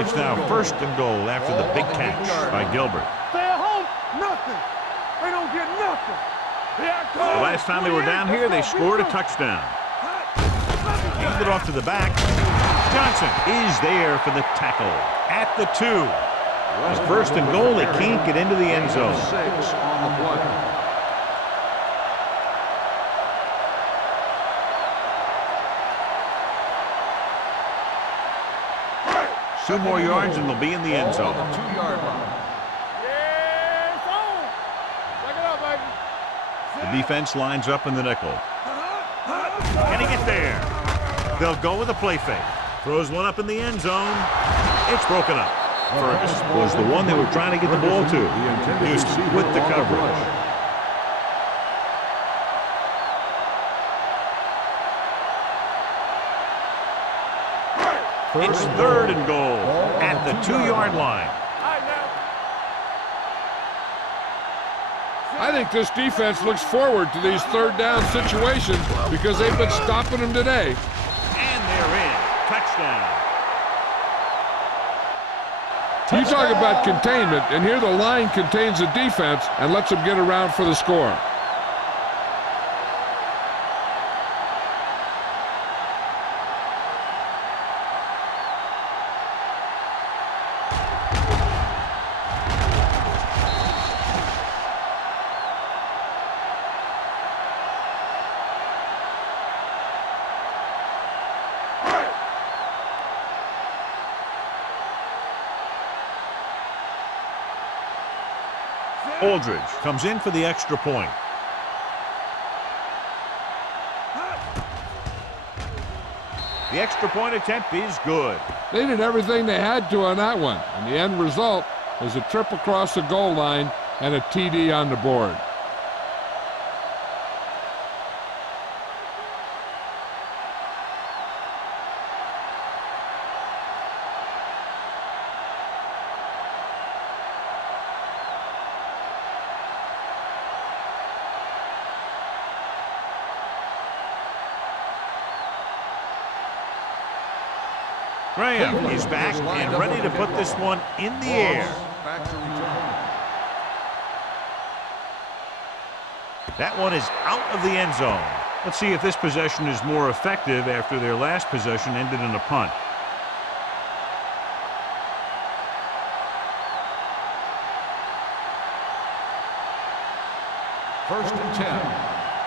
It's now first and goal after the big catch by Gilbert. Stay at home. Nothing. They don't get nothing. The last time they were down here, they scored a touchdown. Hand it off to the back. Johnson is there for the tackle at the 2. It's first and goal. They can't get into the end zone. 6 on the play. Two more yards and they'll be in the end zone. Ball on the 2-yard line. Yeah, it's on. Back it up, baby. The defense lines up in the nickel. Can he get there? They'll go with a play fake. Throws one up in the end zone. It's broken up. Fergus was the one they were trying to get the ball to. Houston with the coverage. It's third and goal at the 2-yard line. I think this defense looks forward to these third down situations because they've been stopping them today. And they're in. Touchdown. You talk about containment, and here the line contains the defense and lets them get around for the score. Aldridge comes in for the extra point. The extra point attempt is good. They did everything they had to on that one, and the end result is a trip across the goal line and a TD on the board. Graham is back and ready to put this one in the air. Back to return. That one is out of the end zone. Let's see if this possession is more effective after their last possession ended in a punt. First and 10.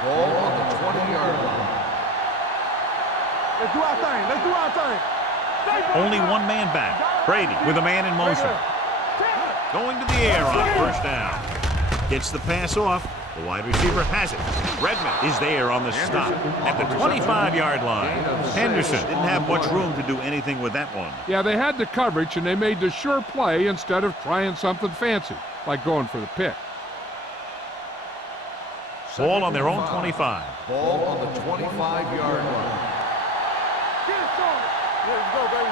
Ball on the 20-yard line. Let's do our thing. Let's do our thing. Only one man back. Brady with a man in motion. Going to the air on first down. Gets the pass off. The wide receiver has it. Redmond is there on the stop at the 25-yard line. Henderson didn't have much room to do anything with that one. Yeah, they had the coverage, and they made the sure play instead of trying something fancy, like going for the pick. Ball on their own 25. Ball on the 25-yard line. Let's go, baby.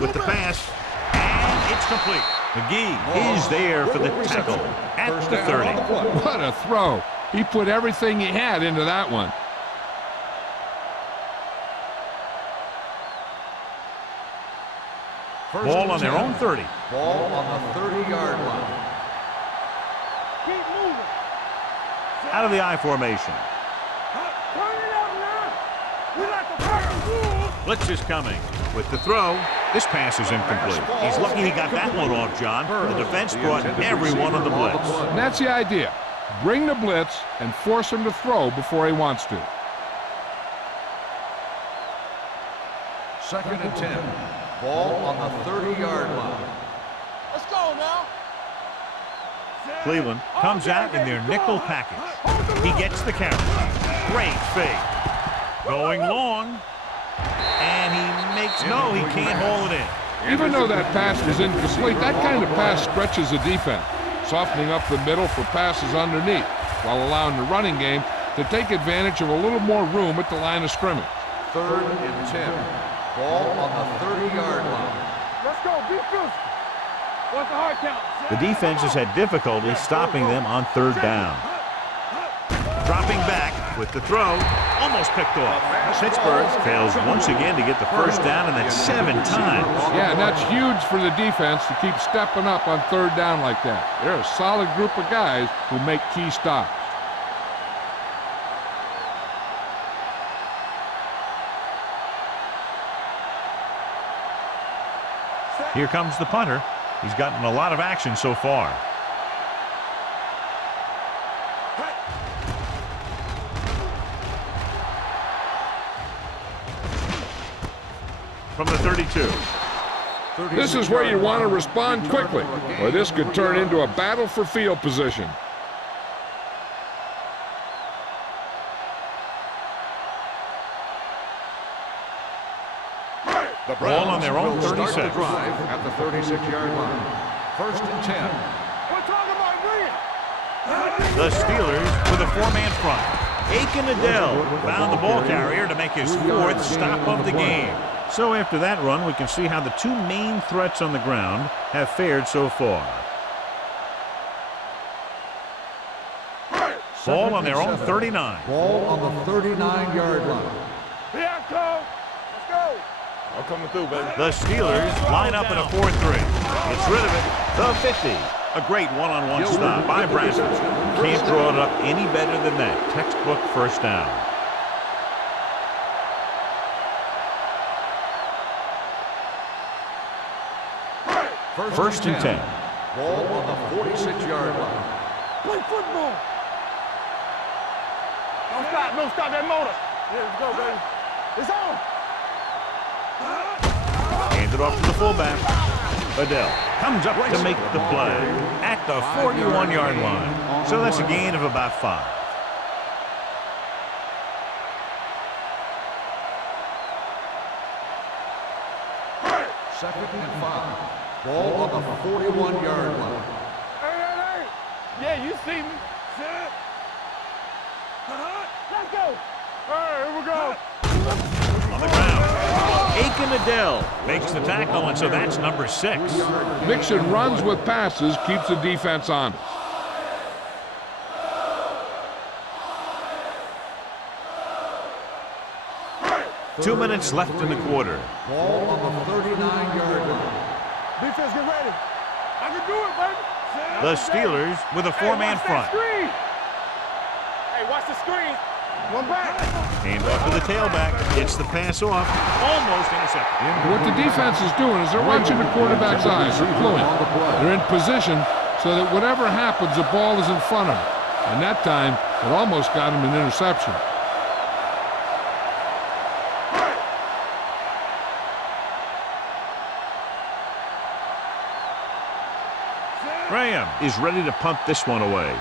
With the pass, and it's complete. McGee is there for the tackle at the 30. What a throw. He put everything he had into that one. Ball on their own 30. Ball on the 30-yard line. Keep moving. Out of the I formation. Turn it up now. We like the first rule. Blitz is coming. With the throw, this pass is incomplete. He's lucky he got that one off, John. The defense brought everyone on the blitz. And that's the idea. Bring the blitz and force him to throw before he wants to. Second and 10. Ball on the 30-yard line. Let's go now. Cleveland comes out in their nickel package. He gets the count. Great fake. Going long. And he makes no, he can't haul it in. Even though that pass was incomplete, that kind of pass stretches the defense, softening up the middle for passes underneath, while allowing the running game to take advantage of a little more room at the line of scrimmage. Third and 10. Ball on the 30-yard line. Let's go. Be physical. What's the hard count? The defense has had difficulty stopping them on third down. Dropping back with the throw, almost picked off. Pittsburgh fails once again to get the first down, and that's 7 times. Yeah, and that's huge for the defense to keep stepping up on third down like that. They're a solid group of guys who make key stops. Here comes the punter. He's gotten a lot of action so far. From the 32. This is where you want to respond quickly, or this could turn into a battle for field position. The Ball on their own will start 36. the drive at the 36-yard line. First and 10. We're talking about brilliant. The Steelers with a 4-man front. Aiken Adele found the ball carrier to make his 4th stop of the game. So after that run, we can see how the two main threats on the ground have fared so far. Ball on their own 39. Ball on the 39-yard line. Here I come. Let's go. I'm coming through, baby. The Steelers line up in a 4-3. Gets rid of it. The 50. A great one-on-one stop by Bradford. Can't draw it up any better than that. Textbook first down. First and 10. Ball on the 46-yard line. Play football. Don't stop. Don't stop that motor. Here we go, baby. It's on. Hand it off to the fullback. Adele comes up to make the play at the 41-yard line. So that's a gain of about 5. Second and 5. Ball on the 41-yard line. Hey. Yeah, you see me. Set. Let's go. Hey, here we go. On the ground, Aiken Adele makes the tackle, and so that's number 6. Mixon runs with passes, keeps the defense honest. Two minutes left in the quarter. Ball on the 39-yard line. Defense, get ready. I can do it, baby. The Steelers with a 4-man front. Screen. Hey, watch the screen. One back. Hand off to the tailback. Gets the pass off. Almost intercepted. What the defense is doing is they're watching the quarterback's eyes. They're fluent. They're in position so that whatever happens, the ball is in front of them. And that time, it almost got him an interception. Graham is ready to punt this one away.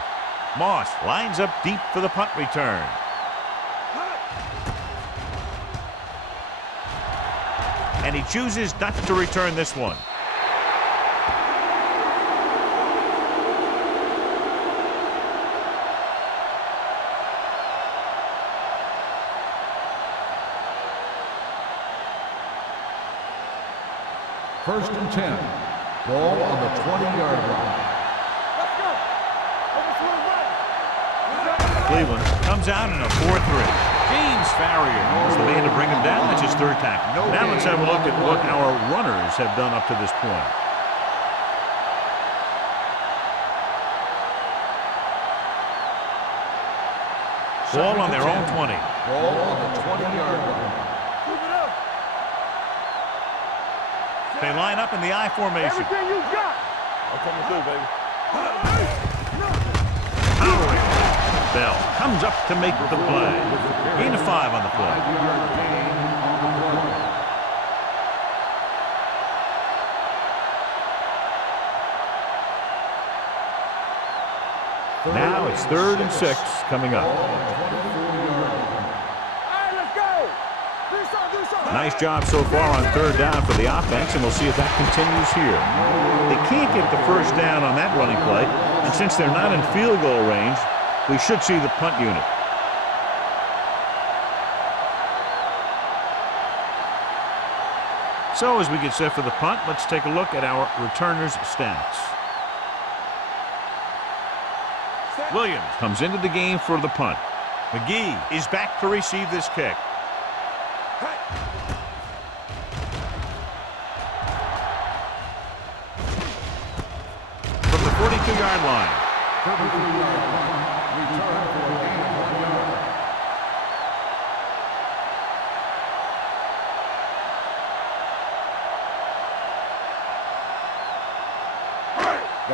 Moss lines up deep for the punt return. And he chooses not to return this one. First and 10. Ball on the 20-yard line. Let's go. Over to the right. Cleveland comes out in a 4-3. James Farrier is the man to bring him down. That's his 3rd tackle. Now let's have a look at what our runners have done up to this point. Ball on their own 20. Ball on the 20-yard line. Keep it up. They line up in the I formation. Everything you got. I'm coming through, baby. Powering. Bell comes up to make the play. Gain of 5 on the play. 5-yard gain on the play. Now it's 3rd and 6 coming up. Nice job so far on 3rd down for the offense, and we'll see if that continues here. They can't get the first down on that running play, and since they're not in field goal range, we should see the punt unit. So as we get set for the punt, let's take a look at our returners' stats. Williams comes into the game for the punt. McGee is back to receive this kick. From the 42-yard line. 33-yard line. Return for a gain of 1 yard.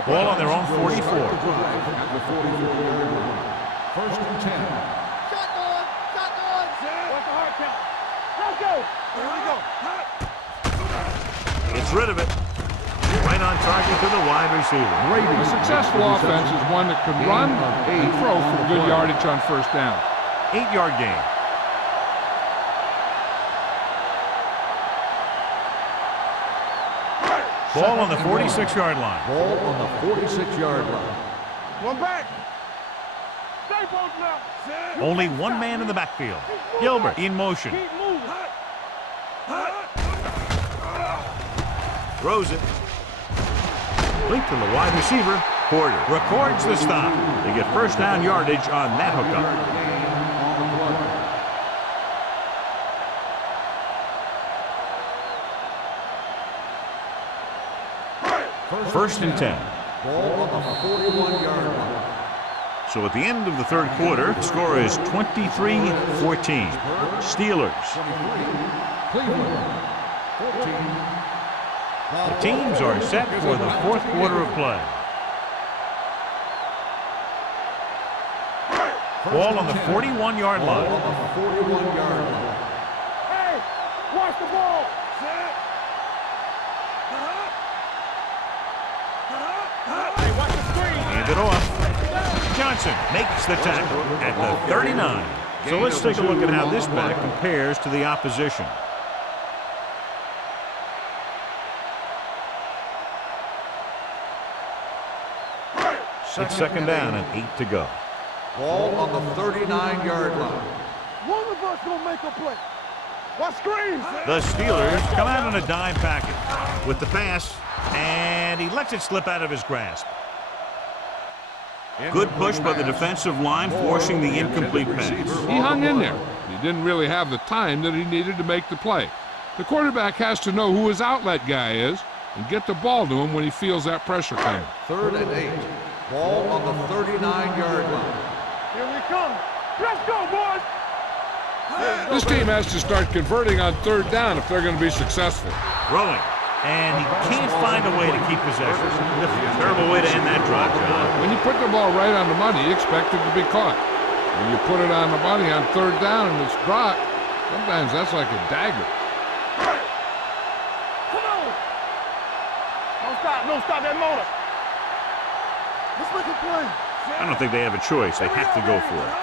Ball on their own 44. At the 44-yard line. First and 10. Shotgun. What's the hard count? Let's go. Here we go. Gets rid of it. Right on target to the wide receiver. A successful offense is one that can run and throw for good yardage on 1st down. 8-yard gain. Ball on the 46-yard line. Ball on the 46-yard line. One back. Stay both now. Only one man in the backfield. Gilbert in motion. Keep moving. Throws it. Link to the wide receiver. Porter records the stop. They get first down yardage on that hookup. First and 10. Ball on the 41-yard line. So at the end of the 3rd quarter, the score is 23-14. Steelers. 23. Cleveland. 14. The teams are set for the 4th quarter of play. Ball on the 41-yard line. Ball on the 41-yard line. Hey, watch the ball. Wave it off. Johnson makes the tackle at the 39. So let's take a look at how this back compares to the opposition. It's second down and 8 to go. Ball on the 39-yard line. One of us gonna make a play. What screams? The Steelers come out on a dime package with the pass, and he lets it slip out of his grasp. Good push by the defensive line, forcing the incomplete pass. He hung in there. He didn't really have the time that he needed to make the play. The quarterback has to know who his outlet guy is and get the ball to him when he feels that pressure coming. 3rd and 8. Ball on the 39-yard line. Here we come. Let's go, boys. This team has to start converting on 3rd down if they're going to be successful. Throwing, and he can't find a way to keep possession. Terrible way to end that drive, John. When you put the ball right on the money, you expect it to be caught. When you put it on the money on 3rd down and it's dropped, sometimes that's like a dagger. Come on. Don't stop that motor. Let's make a play. I don't think they have a choice. They have to go for it.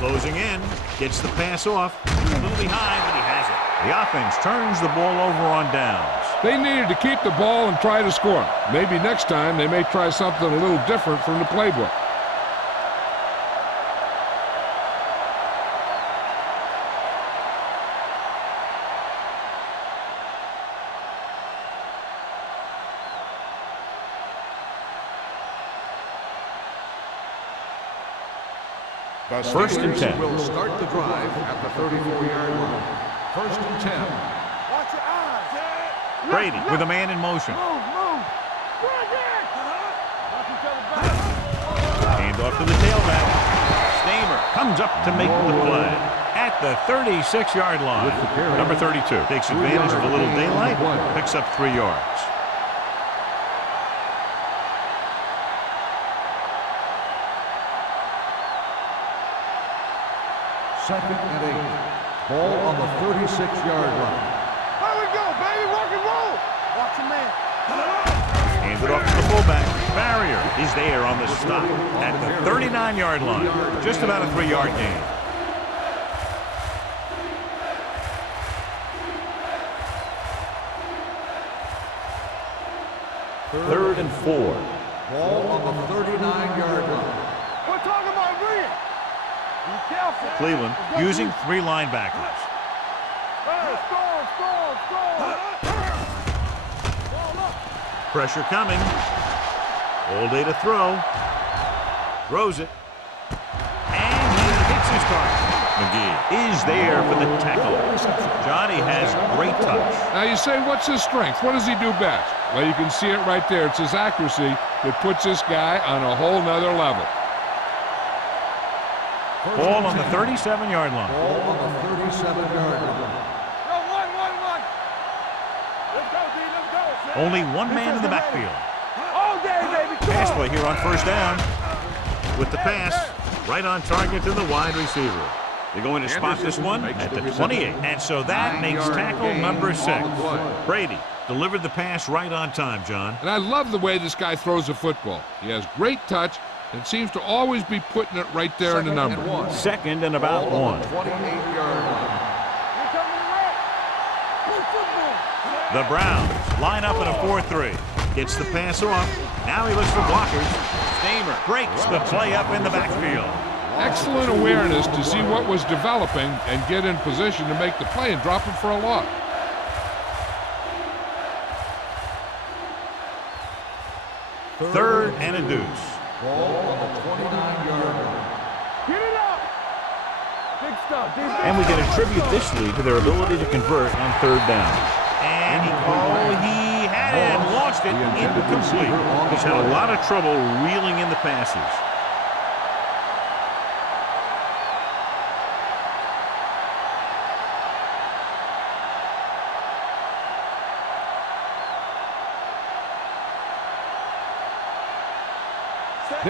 Closing in, gets the pass off. A little behind, but he has it. The offense turns the ball over on downs. They needed to keep the ball and try to score. Maybe next time they may try something a little different from the playbook. First and 10. Will start the drive at the 34-yard line. 1st and 10. Watch your eyes. Brady with a man in motion. Move. Right there. Watch each other back. Hand off to the tailback. Stamer comes up to make the play at the 36-yard line. Number 32 takes advantage of a little daylight, picks up 3 yards. Second and 8. Ball on the 36-yard line. Here we go, baby. Rock and roll. Watch your man. Hands it off to the fullback. Barrier is there on the stop at the 39-yard line. Just about a 3-yard gain. Third and 4. Ball on the 39-yard line. We're talking about reading. Be careful. Cleveland using 3 linebackers. Hey, score. Pressure coming. All day to throw. Throws it. And he hits his target. McGee is there for the tackle. Johnny has great touch. Now you say, what's his strength? What does he do best? Well, you can see it right there. It's his accuracy that puts this guy on a whole nother level. Ball on the 37-yard line. Ball on the 37-yard line. Yo, one. Let's go, D. Let's go. Only one man in the backfield. All day, baby. Come Pass on. play here on first down. With the pass, right on target to the wide receiver. They're going to spot this one at the 28. And so that makes tackle number 6. Brady delivered the pass right on time, John. And I love the way this guy throws a football. He has great touch and seems to always be putting it right there in the number. Second and about 1. 28-yard line. Here comes the red. Good football. The Browns line up in a 4-3. Gets the pass off. Now he looks for blockers. Stamer breaks the play up in the backfield. Excellent awareness to see what was developing and get in position to make the play and drop it for a loss. Third and a deuce. Ball on the 29-yard line. Get it up. Big stuff. And we can attribute this lead to their ability to convert on 3rd down. And he had it and launched it incomplete. He's had a lot of trouble reeling in the passes.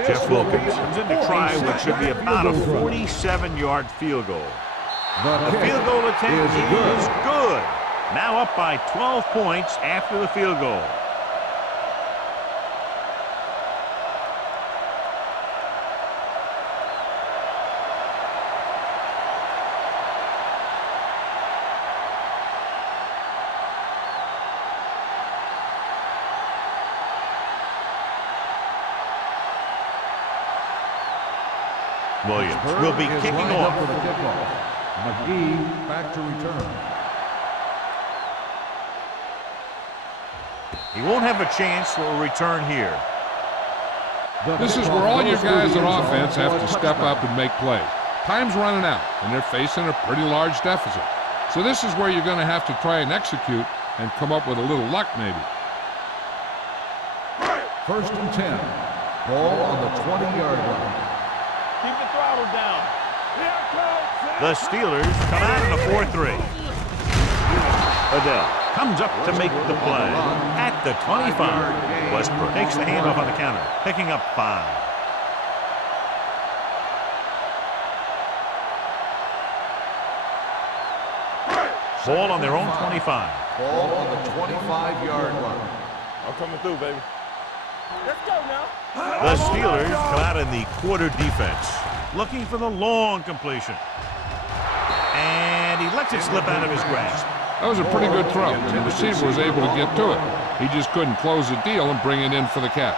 Jeff Wilkins comes in to try what should be about a 47-yard field goal. The field goal attempt is good. Now up by 12 points after the field goal. Williams will be kicking off. For the kickoff. McGee back to return. He won't have a chance for a return here. This is where all your guys on offense have to step up and make plays. Time's running out, and they're facing a pretty large deficit. So this is where you're going to have to try and execute and come up with a little luck maybe. 1st and 10. Ball on the 20-yard line. Keep the throttle down. The Steelers come out in a 4-3. Adele comes up to make the play at the 25. Westbrook takes the handoff on the counter, picking up 5. Ball on their own 25. Ball on the 25-yard line. I'm coming through, baby. Let's go now. The Steelers come out in the quarter defense, looking for the long completion. And he lets it slip out of his grasp. That was a pretty good throw, and the receiver was able to get to it. He just couldn't close the deal and bring it in for the catch.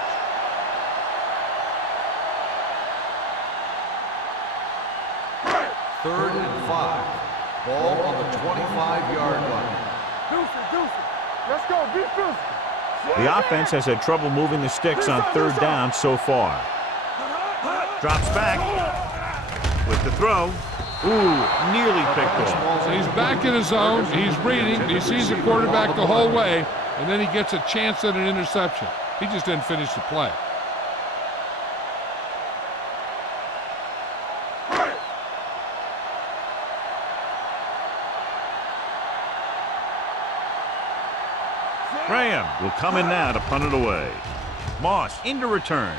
Third and 5. Ball on the 25-yard line. Deuce. Let's go. Be physical. The offense has had trouble moving the sticks on 3rd down so far. Drops back with the throw. Ooh, nearly picked off. So he's back in his zone. He's reading. He sees the quarterback the whole way, and then he gets a chance at an interception. He just didn't finish the play. Graham will come in now to punt it away. Moss into return.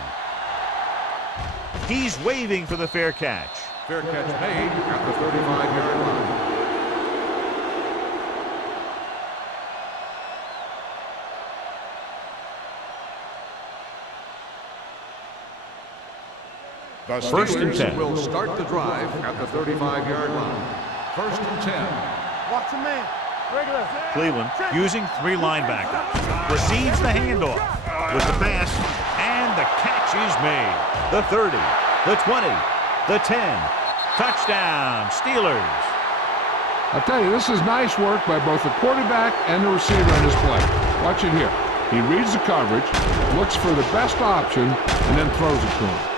He's waving for the fair catch. Fair catch made at the 35-yard line. The 1st and 10. will start the drive at the 35-yard line. 1st and 10. Watch him in. Regular. Cleveland using 3 linebackers. Receives the handoff with the pass, and the catch is made. The 30, the 20, the 10. Touchdown, Steelers. I'll tell you, this is nice work by both the quarterback and the receiver on this play. Watch it here. He reads the coverage, looks for the best option, and then throws it to him.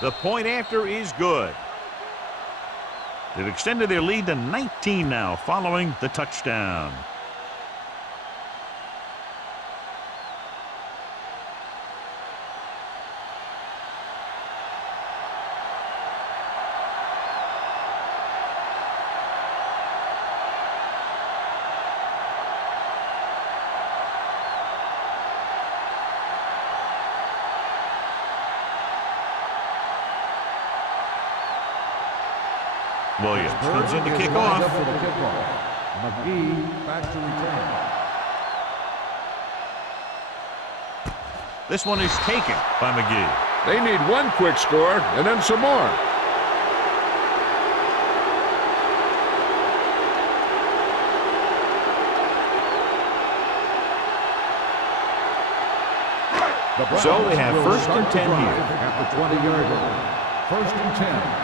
The point after is good. They've extended their lead to 19 now following the touchdown. Williams comes in to kick off. McGee back to return. This one is taken by McGee. They need one quick score and then some more. So they have 1st and 10 here. At the 20-yard line. 1st and 10.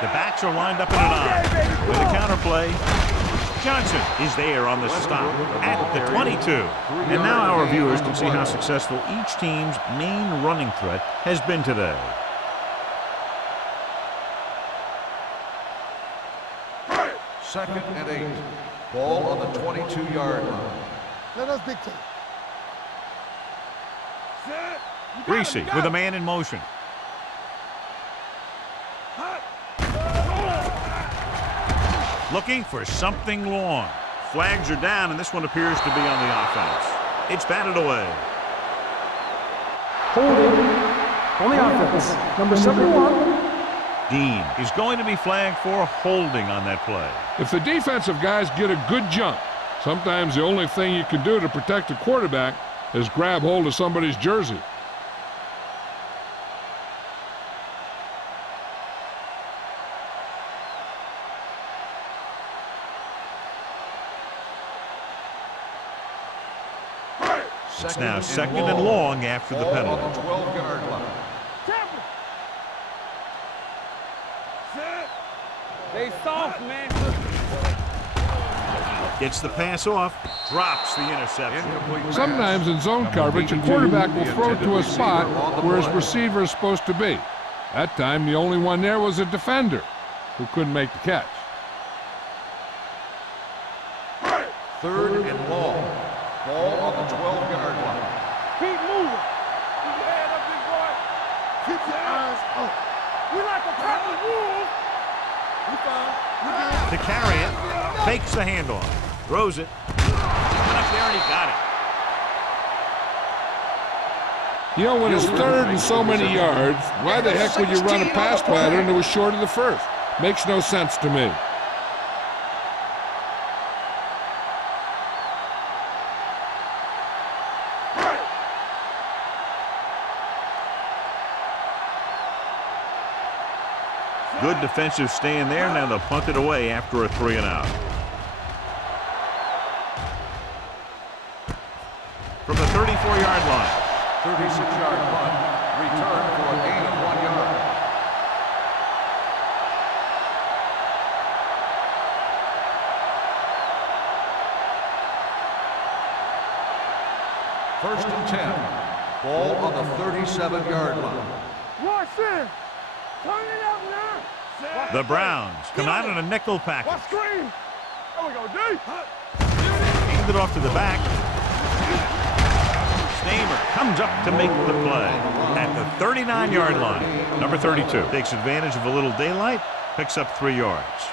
The backs are lined up in an I with a counter play. Johnson is there on the stop at the 22. And now our viewers can see how successful each team's main running threat has been today. Second and 8. Ball on the 22-yard line. Let us dictate. Greasy with a man in motion. Looking for something long. Flags are down, and this one appears to be on the offense. It's batted away. Holding on the offense. Number 71. Dean is going to be flagged for holding on that play. If the defensive guys get a good jump, sometimes the only thing you can do to protect a quarterback is grab hold of somebody's jersey. It's now second and long after the penalty. On the 12-yard line. They soft, man. Gets the pass off, drops the interception. Sometimes in zone coverage, a quarterback will throw to a spot where his receiver is supposed to be. That time, the only one there was a defender who couldn't make the catch. Third and long. Ball on the 12-yard line. Keep moving. Keep your head up, big boy. Keep your eyes up. We like a pack of wolves. We fine. To carry it, fakes the handoff, throws it, went up there and he got it. You know, when it's third and so many yards, why the heck would you run a pass pattern that was short of the first? Makes no sense to me. Good defensive stand there. Now they'll punt it away after a 3-and-out. From the 34-yard line. 36-yard punt. Return for a gain of 1 yard. First and 10. Ball on the 37-yard line. Watch this. Turn it up now. The Browns come out in a nickel package. Watch screen. There we go, D. Hand it off to the back. Stamer comes up to make the play at the 39-yard line. Number 32 takes advantage of a little daylight, picks up 3 yards.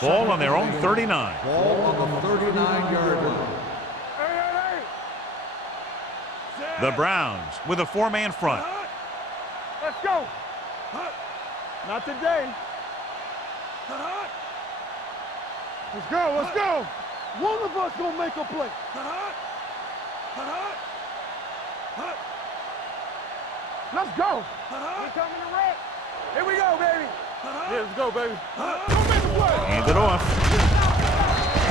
Ball on their own 39. Ball on the 39-yard line. The Browns with a 4-man front. Let's go. Not today. Let's go, let's go. One of us gonna make a play. Let's go. We're coming to red. Here we go, baby. Yeah, let's go, baby. Don't make a play. Hand it off.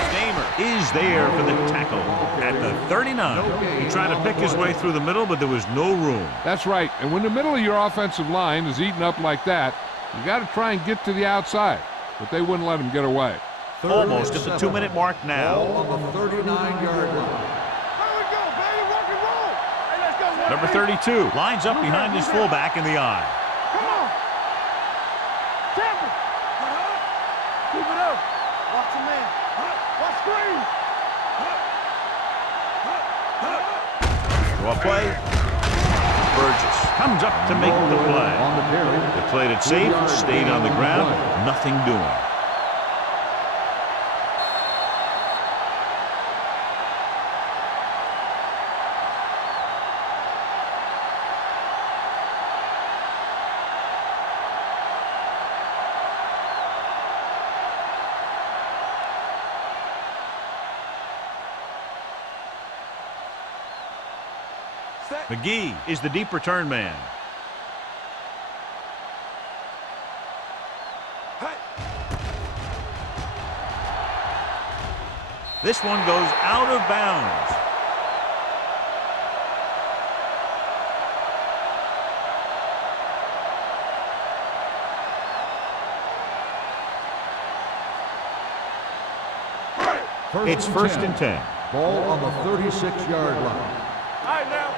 Stamer is there for the tackle at the 39. He tried to pick his way through the middle, but there was no room. That's right. And when the middle of your offensive line is eaten up like that, you got to try and get to the outside. But they wouldn't let him get away. Almost at the 2-minute mark now. Ball on the 39-yard line. There we go, baby. Rock and roll. Hey, let's go. Number 32 lines up behind his fullback in the eye. Come on. Tap it. Keep it up. Watch the man. Watch screen. Draw play. Burgess comes up to make the play. They played it safe, stayed on the ground, nothing doing. McGee is the deep return man. This one goes out of bounds. It's first and 10. Ball on the 36-yard line. All right, now.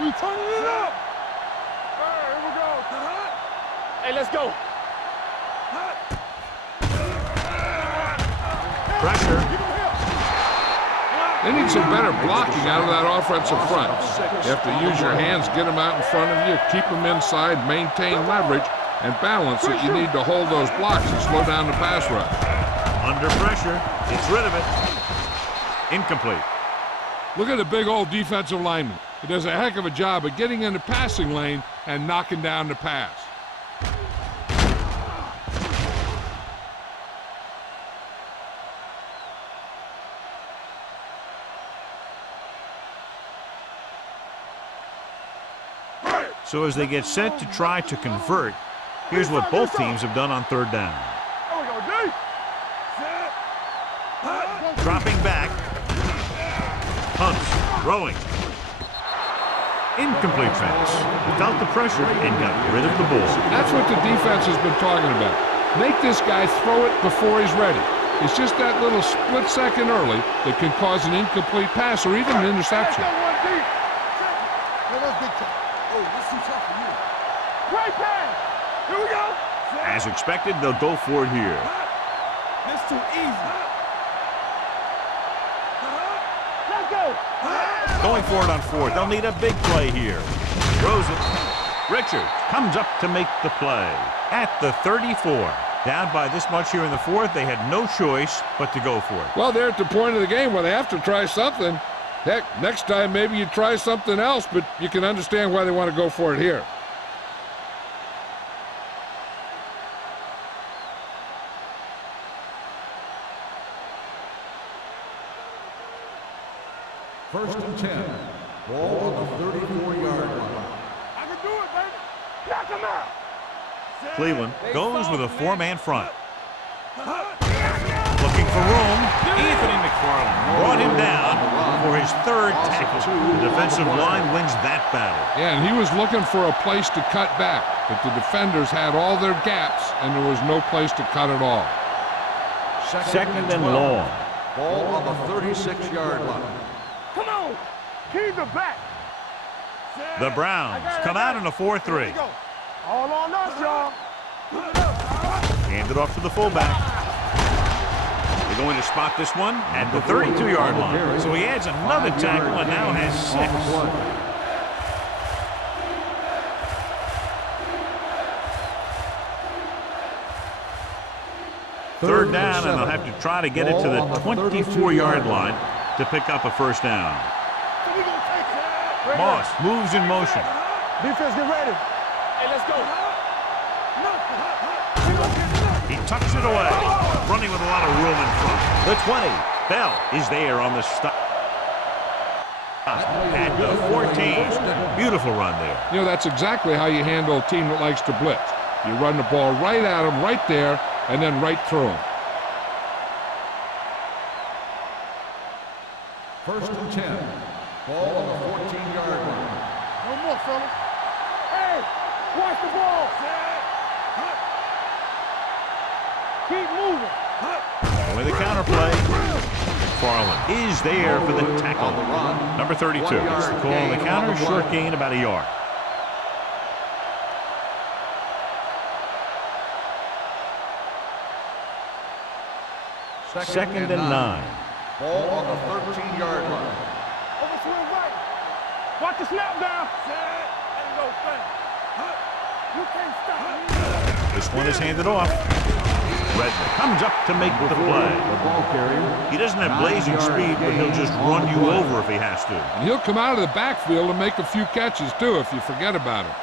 We turning it up. All right, here we go. Hey, let's go. Pressure. They need some better blocking out of that offensive front. You have to use your hands, get them out in front of you, keep them inside, maintain leverage, and balance it. You need to hold those blocks and slow down the pass rush. Under pressure. Gets rid of it. Incomplete. Look at the big old defensive lineman. He does a heck of a job of getting in the passing lane and knocking down the pass. So as they get set to try to convert, here's what both teams have done on third down. There we go, D. Dropping back. Hunts. Throwing. Incomplete pass. Without the pressure and got rid of the ball. That's what the defense has been talking about. Make this guy throw it before he's ready. It's just that little split second early that can cause an incomplete pass or even an interception. Great pass. Here we go. As expected, they'll go for it here. This too easy. Let's go. Going for it on fourth. They'll need a big play here. Throws it. Richard comes up to make the play at the 34. Down by this much here in the fourth, they had no choice but to go for it. Well, they're at the point of the game where they have to try something. Heck, next time maybe you try something else, but you can understand why they want to go for it here. First and 10. Ball on the 34-yard line. I can do it, baby. Knock him out. Cleveland goes with a four-man front. Looking for room. Anthony McFarland brought him down for his third tackle. The defensive line wins that battle. Yeah, and he was looking for a place to cut back, but the defenders had all their gaps, and there was no place to cut at all. Second and long. Ball on the 36-yard line. Come on. Keep the back. The Browns come out in a 4-3. All on us, y'all. Hand it off to the fullback. They're going to spot this one at the 32-yard line. So he adds another tackle and now has 6. Third down, and they'll have to try to get it to the 24-yard line to pick up a first down. Moss moves in motion. Defense, get ready. Hey, let's go. He tucks it away, running with a lot of room in front. The 20. Bell is there on the stop. At the 14. Beautiful run there. You know, that's exactly how you handle a team that likes to blitz. You run the ball right at them, right there, and then right through them. First and 10. Ball on the 14-yard line. No more, fellas. Hey, watch the ball. Keep moving. With a counterplay. McFarland is there for the tackle. Number 32 gets the call on the counter. Short gain about a yard. Second and 9. Ball on the 13-yard line. Overswing right. Watch the snap down. And go fast. You can't stop me. This one is handed off. Redmond comes up to make the play. He doesn't have blazing speed, but he'll just run you over if he has to. And he'll come out of the backfield and make a few catches, too, if you forget about him.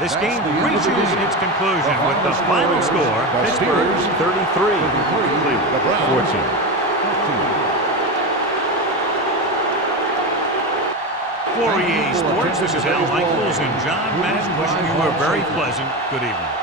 This game reaches its conclusion with the final score, Pittsburgh 33, Cleveland 14. For EA Sports, this is Al Michaels and John Madden wishing you a very pleasant good evening.